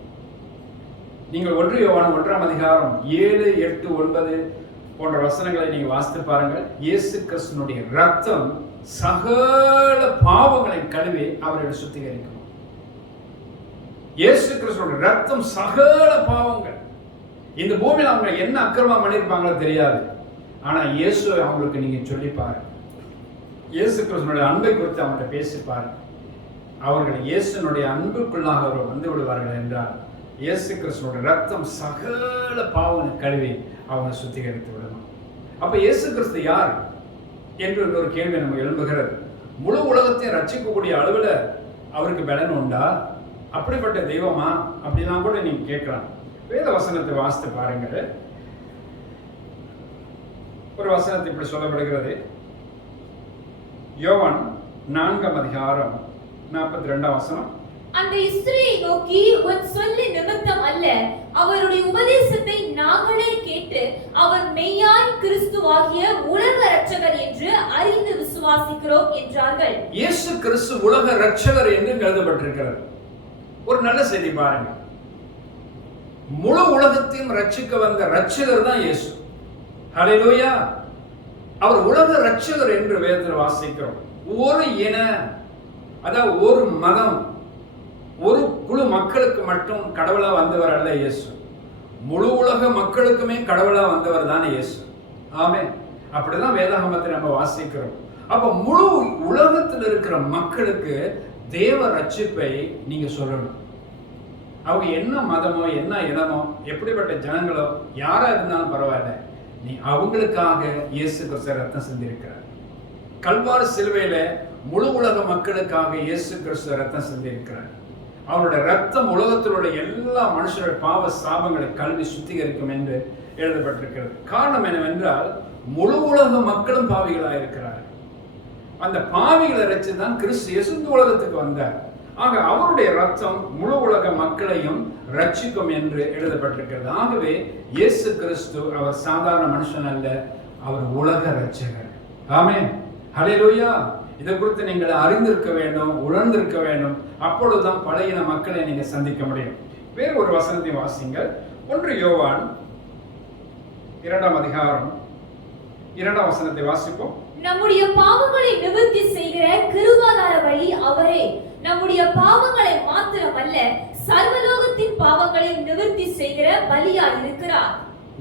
நீங்கள் 1 யோவான் 1ஆம் அதிகாரம் 7, 8, 9 போன்ற வசனங்களை நீங்க வாசித்து பாருங்கள். இயேசு கிறிஸ்துவினுடைய ரத்தம் சகல பாவங்களை கழுவி அவர்களை சுத்திகரிக்கும். இயேசு கிறிஸ்துவோட ரத்தம் சகல பாவங்கள். இந்த பூமியில் அவங்க என்ன அக்கிரமம் பண்ணிருப்பாங்களோ தெரியாது, ஆனா இயேசு அவங்களுக்கு நீங்க சொல்லி பாருங்க. இயேசு கிறிஸ்துவோட அன்பை குறித்து அவங்கள்ட்ட பேசி பாருங்க. அவர்கள் இயேசுனுடைய அன்புக்குள்ளாக அவர் வந்து விடுவார்கள் என்றால், இயேசு கிறிஸ்துவோட ரத்தம் சகல பாவங்களை கழுவி அவங்களை சுத்திகரித்து விடணும். அப்ப இயேசு கிறிஸ்து யார் என்று ஒரு கேள்வி நம்ம எழும்புகிறது. முழு உலகத்தையும் ரட்சிக்கக்கூடிய அளவுல அவருக்கு பலன் உண்டா? அப்படிப்பட்ட தெய்வமா அப்படிலாம் கூட நீங்க கேட்கலாம். வேத வசனத்தை வாசித்து பாருங்க. ஒரு வசனத்தை இப்படி சொல்லப்படுகிறது. யோவான் 4ஆம் அதிகாரம் 42ஆம் வசனம். அந்த ஸ்திரியை நோக்கி, உன் சொல்லி நிமித்தம் அல்ல, அவருடைய உபதேசத்தை நாங்களே கேட்டு அவர் மெய்யாய் கிறிஸ்துவாகிய உலக இரட்சகர் என்று அறிந்து விசுவாசிக்கிறோம் என்றார்கள். இயேசு கிறிஸ்து உலக இரட்சகர் என்று எழுதப்பட்டிருக்கிறது. ஒரு நல்ல செய்தி பாருங்க. முழு உலகத்தையும் ரட்சிக்க வந்த இரட்சகர் தான் இயேசு. ஹல்லேலூயா. அவர் உலக இரட்சகர் என்று வேதத்தில் வாசிக்கிறோம். ஒரு இன, அதாவது ஒரு மதம், ஒரு குழு மக்களுக்கு மட்டும் கடவுளா வந்தவர் அல்ல இயேசு. முழு உலக மக்களுக்குமே கடவுளா வந்தவர் தான் இயேசு. ஆமென். அப்படிதான் வேதாகமத்தை நம்ம வாசிக்கிறோம். அப்ப முழு உலகத்தில் இருக்கிற மக்களுக்கு தேவ ரட்சிப்பை நீங்க சொல்லணும். அவங்க என்ன மதமோ, என்ன இனமோ, எப்படிப்பட்ட ஜனங்களோ, யாரா இருந்தாலும் பரவாயில்ல, நீ அவங்களுக்காக இயேசு கிறிஸ்து ரத்தம் சிந்திருக்கிறார். கல்வாரி சிலுவையில முழு உலக மக்களுக்காக இயேசு கிறிஸ்து ரத்தம் சிந்திருக்கிறார். அவருடைய ரத்தம் உலகத்தில் உள்ள எல்லா மனுஷருடைய பாவ சாபங்களை கழுவி சுத்திகரிக்கும் என்று எழுதப்பட்டிருக்கிறது. காரணம் என்னவென்றால், முழு உலக மக்களும் பாவிகளாக இருக்கிறார். அந்த பாவிகளை ரட்சி தான் கிறிஸ்து இயேசு இந்த உலகத்துக்கு வந்தார். ஆக அவருடைய ரத்தம் முழு உலக மக்களையும் ரட்சிக்கும் என்று எழுதப்பட்டிருக்கிறது. ஆகவே இயேசு கிறிஸ்து அவர் சாதாரண மனுஷன் அல்ல, அவர் உலக ரட்சகர். ஆமென். ஹல்லேலூயா. இதை குறித்து நீங்கள் அறிந்திருக்க வேண்டும், உணர்ந்திருக்க வேண்டும். அப்பொழுதுதான் பழைய மக்களை நீங்க சந்திக்க முடியும். வேறு ஒரு வசனத்தை வாசிங்கள். 1 யோவான் 2ஆம் அதிகாரம் 2ஆம் வசனத்தை வாசிப்போம். நம்முடைய பாவங்களை நிவர்த்தி செய்கிற கிருபாதார வழி அவரே. நம்முடைய பாவங்களை மாத்திரமல்ல, சர்வலோகத்தின் பாவங்களை நிவர்த்தி செய்கிற பலியாய் இருக்கிறார்.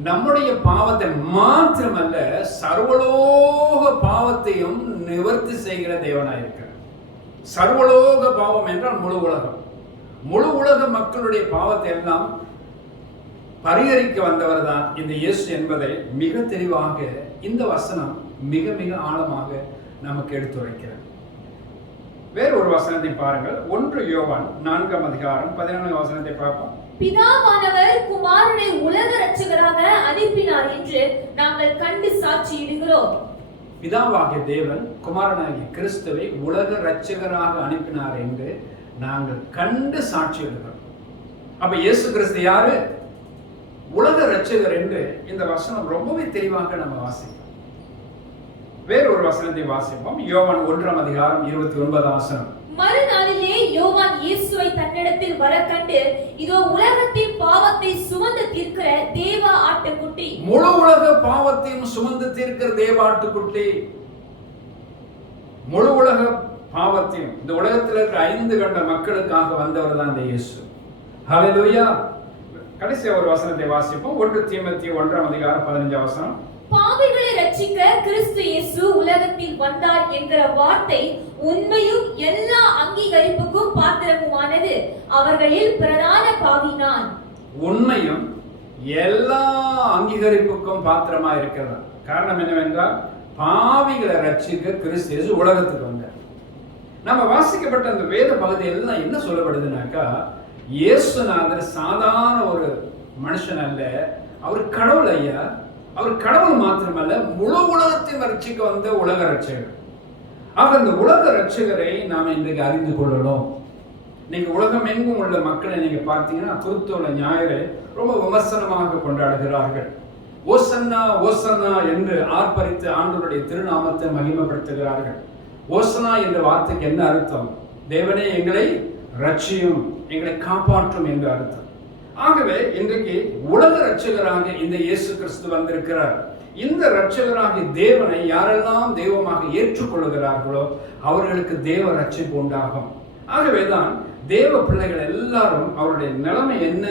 நம்முடைய பாவத்தை மாத்திரமல்ல, சர்வலோக பாவத்தையும் நிவர்த்தி செய்கிற தேவனாய் இருக்கிறார். சர்வலோக பாவம் என்றால் முழு உலகம். முழு உலக மக்களுடைய பாவத்தை எல்லாம் பரிகரிக்க வந்தவர் தான் இந்த இயேசு என்பதை மிக தெளிவாக இந்த வசனம் மிக மிக ஆழமாக நமக்கு எடுத்துரைக்கிறது. வேறு ஒரு வசனத்தை பாருங்கள். 1 யோவான் 4ஆம் அதிகாரம் 14ஆம் வசனத்தை பார்ப்போம். பிதாவானவர் குமாரனை உலக இரட்சகராக அனுப்பினார் என்று நாங்கள் கண்டு சாட்சியிடுகிறோம். பிதாவாகிய தேவன் குமாரனாகிய கிறிஸ்துவை உலக இரட்சகராக அனுப்பினார் என்று நாங்கள் கண்டு சாட்சியிடுகிறோம். அப்ப இயேசு கிறிஸ்து யாரு? உலக இரட்சகர் என்று இந்த வசனம் ரொம்பவே தெளிவாக நம்ம வாசிப்போம். வேறு ஒரு வசனத்தை வாசிப்போம். யோவான் 1ஆம் அதிகாரம் 29ஆம் வசனம். மறுநாளிலே யோவான் இயேசுவை தன்னிடத்தில் வர கண்டு, இதோ உலகத்தின் பாவத்தை சுமந்து தீர்க்கிற தேவ ஆட்டுக்குட்டி. முழு உலக பாவத்தையும் சுமந்து தீர்க்கிற தேவ ஆட்டுக்குட்டி. முழு உலக பாவத்தையும் இந்த உலகத்தில் இருக்கிற 5 கண்ட மக்களுக்காக வந்தவர் தான் இந்த இயேசு. ஹல்லேலூயா. கடைசி ஒரு வசனத்தை வாசிப்போம். 1 தீமோத்தேயு 1ஆம் அதிகாரம் 15ஆம் வசனம். பாவிகளை ரட்சிக்க கிறிஸ்து இயேசு உலகத்தில் வந்தார் என்கிற வார்த்தை உண்மையும் எல்லா அங்கீகரிப்புக்கும் பாத்திரமுமானது. அவர்களில் பிரதான பாவி நான். உண்மையும் எல்லா அங்கீகரிப்புக்கும் பாத்திரமா இருக்கிறதா. காரணம் என்னவென்றால் பாவிகளை ரட்சிக்க கிறிஸ்து இயேசு உலகத்துக்கு வந்தார். நம்ம வாசிக்கப்பட்ட அந்த வேத பகுதி எல்லாம் என்ன சொல்லப்படுதுனாக்கா, இயேசுநாதர் சாதாரண ஒரு மனுஷன் அல்ல, அவர் கடவுள் ஐயா. அவர் கடவுள் மாத்திரமல்ல, முழு உலகத்தையும் ரட்சிக்க வந்த உலக ரட்சகர். ஆக அந்த உலக ரட்சகரை நாம் இன்றைக்கு அறிந்து கொள்ளணும். நீங்க உலகம் எங்கும் உள்ள மக்களை நீங்க பார்த்தீங்கன்னா குருத்தோல ஞாயிறு ரொம்ப விமர்சனமாக கொண்டாடுகிறார்கள். ஓசன்னா ஓசன்னா என்று ஆர்ப்பரித்து ஆண்டவருடைய திருநாமத்தை மகிமைப்படுத்துகிறார்கள். ஓசனா என்ற வார்த்தைக்கு என்ன அர்த்தம்? தேவனே எங்களை ரட்சியும், எங்களை காப்பாற்றும் என்று அர்த்தம். ஆகவே இன்றைக்கு உலக ரட்சகராக இந்த இயேசு கிறிஸ்து வந்திருக்கிறார். இந்த ரட்சகராகிய தேவனை யாரெல்லாம் தெய்வமாக ஏற்றுக்கொள்ளுகிறார்களோ அவர்களுக்கு தேவ ரட்சிப்பு உண்டாகும். ஆகவேதான் தேவ பிள்ளைகள் எல்லாரும் அவருடைய நிலைமை என்ன,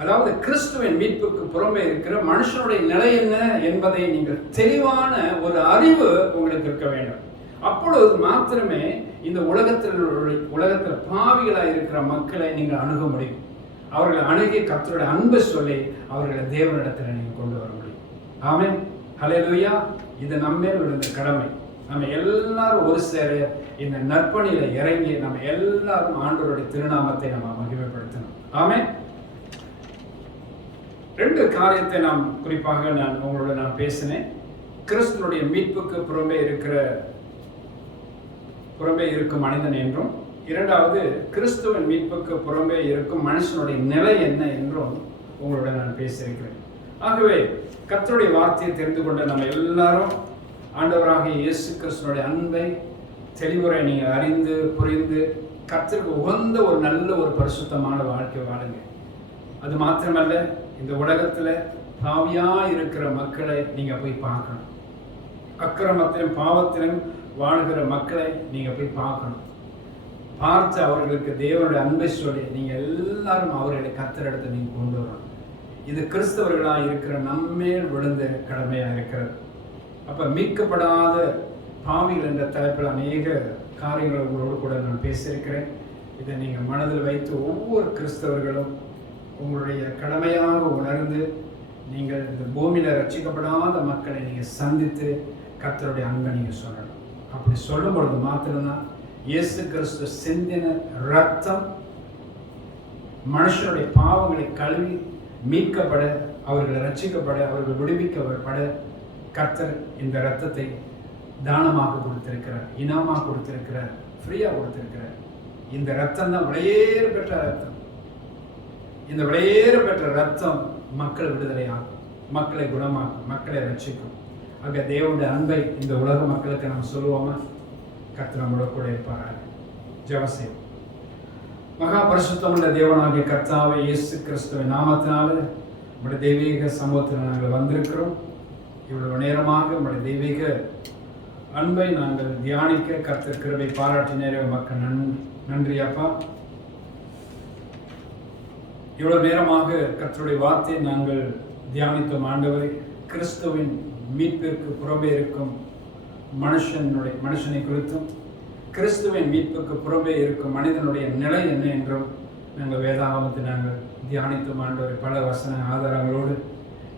அதாவது கிறிஸ்துவின் மீட்புக்கு புறம்பே இருக்கிற மனுஷனுடைய நிலை என்ன என்பதை நீங்கள் தெளிவான ஒரு அறிவு உங்களுக்கு இருக்க வேண்டும். அப்பொழுது மாத்திரமே இந்த உலகத்தில் பாவிகளாக இருக்கிற மக்களை நீங்கள் அணுக முடியும். அவர்களை அணுகி கர்த்தருடைய அன்பை சொல்லி அவர்களை தேவனிடத்தில் நீங்கள் கொண்டு வர முடியும். ஆமென், ஹல்லேலூயா. இது நம்மேல் விழுந்த கடமை. நம்ம எல்லாரும் ஒரு சேர இந்த நற்பணியில இறங்கி நம்ம எல்லாரும் ஆண்டவருடைய திருநாமத்தை நம்ம மகிமைப்படுத்தணும். ஆமென். 2 காரியத்தை நாம் குறிப்பாக உங்களோட பேசினேன். கிறிஸ்துவனுடைய மீட்புக்கு புறம்பே இருக்கும் மனிதன் என்றும், இரண்டாவது கிறிஸ்துவின் மீட்புக்கு புறம்பே இருக்கும் மனுஷனுடைய நிலை என்ன என்றும் உங்களோட நான் பேசியிருக்கிறேன். ஆகவே கர்த்தருடைய வார்த்தையை தெரிந்து கொண்ட நம்ம எல்லாரும் ஆண்டவராகிய இயேசு கிறிஸ்துவனுடைய அன்பை தெளிவுரை நீங்கள் அறிந்து புரிந்து கர்த்தருக்கு உகந்த ஒரு நல்ல ஒரு பரிசுத்தமான வாழ்க்கை வாழுங்க. அது மாத்திரமல்ல, இந்த உலகத்தில் பாவியாக இருக்கிற மக்களை நீங்கள் போய் பார்க்கணும். அக்கிரமத்திலும் பாவத்திலும் வாழ்கிற மக்களை நீங்கள் போய் பார்க்கணும். பார்த்து அவர்களுக்கு தேவனுடைய அன்பை சொல்லி நீங்கள் எல்லாரும் அவர்களை கர்த்தரிடத்தை நீங்கள் கொண்டு வரணும். இது கிறிஸ்தவர்களாக இருக்கிற நம்மேல் விழுந்த கடமையாக இருக்கிறது. அப்போ மீட்கப்படாத பாவிகள் என்ற தலைப்பில் அநேக காரியங்களை உங்களோடு கூட நான் பேசியிருக்கிறேன். இதை நீங்கள் மனதில் வைத்து ஒவ்வொரு கிறிஸ்தவர்களும் உங்களுடைய கடமையாக உணர்ந்து நீங்கள் இந்த பூமியில் ரட்சிக்கப்படாத மக்களை நீங்கள் சந்தித்து கர்த்தருடைய அன்பை நீங்கள் சொல்லணும். அப்படி சொல்லும் பொழுது மாத்திரம்தான் இயேசு கிறிஸ்து சிந்தின ரத்தம் மனுஷனுடைய பாவங்களை கழுவி மீட்கப்பட, அவர்கள் ரட்சிக்கப்பட, அவர்கள் விடுவிக்கப்பட கர்த்தர் இந்த ரத்தத்தை தானமாக கொடுத்திருக்கிறார், இனாமாக கொடுத்திருக்கிறார், ஃப்ரீயாக கொடுத்திருக்கிறார். இந்த ரத்தம் தான் விலையேறு பெற்ற ரத்தம். இந்த விலையேறு பெற்ற ரத்தம் மக்கள் விடுதலை ஆகும், மக்களை குணமாக்கும், மக்களை ரட்சிக்கும். ஆக தேவனுடைய அன்பை இந்த உலக மக்களுக்கு நம்ம சொல்லுவோமா? கர்த்தர் நம்மளோட கூட இருப்பார்கள். ஜெபம் செய்வோம். மகா பரிசுத்தமுள்ள தேவனாகிய கர்த்தாவே இயேசு கிறிஸ்துவின் நாமத்தினால நம்முடைய தெய்வீக சமூகத்தில் நாங்கள் வந்திருக்கிறோம். இவ்வளவு நேரமாக நம்முடைய தெய்வீக அன்பை நாங்கள் தியானிக்க கர்த்தர் கிருபை பாராட்டினரே மக்கள் நன்றி அப்பா. இவ்வளவு நேரமாக கர்த்தருடைய வார்த்தையை நாங்கள் தியானித்தோம். ஆண்டவரை, கிறிஸ்துவின் மீட்பிற்கு புறம்பே இருக்கும் மனுஷனை குறித்தும் கிறிஸ்துவின் மீட்புக்கு புறம்பே இருக்கும் மனிதனுடைய நிலை என்ன என்றும் நாங்கள் வேதாகமத்தை நாங்கள் தியானித்தோம். ஆண்டவரை, பல வசன ஆதாரங்களோடு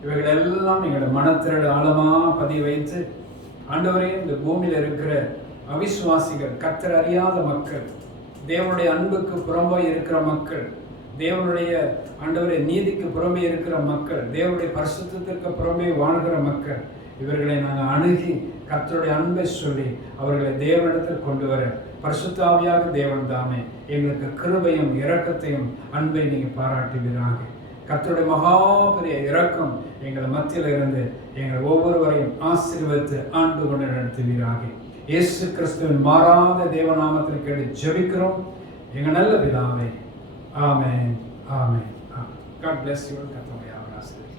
இவைகள் எல்லாம் எங்களோட மனத்திரடு ஆழமாக பதிய வைத்து ஆண்டவரே, இந்த பூமியில் இருக்கிற அவிசுவாசிகள், கர்த்தர் அறியாத மக்கள், தேவனுடைய அன்புக்கு புறம்பே இருக்கிற மக்கள், தேவனுடைய ஆண்டவரே நீதிக்கு புறம்பே இருக்கிற மக்கள், தேவனுடைய பரிசுத்தத்திற்கு புறம்பே வாழ்கிற மக்கள், இவர்களை நாங்கள் அணுகி கர்த்தருடைய அன்பை சொல்லி அவர்களை தேவனிடத்தில் கொண்டு வர பரிசுத்த ஆவியாக தேவன் தாமே எங்களுக்கு கிருபையும் இரக்கத்தையும் அன்பை நீங்கள் பாராட்டுவீராக. கர்த்தருடைய மகா பெரிய இரக்கம் எங்கள் மத்தியில் இருந்து எங்கள் ஒவ்வொருவரையும் ஆசீர்வதித்து ஆண்டு கொண்டு நடத்துவீராக. இயேசு கிறிஸ்துவின் மாறாத தேவநாமத்தில் கேட்டு ஜெபிக்கிறோம் எங்கள் நல்ல பிதாவே. ஆமென், ஆமென், ஆமென். God bless you. கர்த்தருடைய ஆசீர்வாதம்.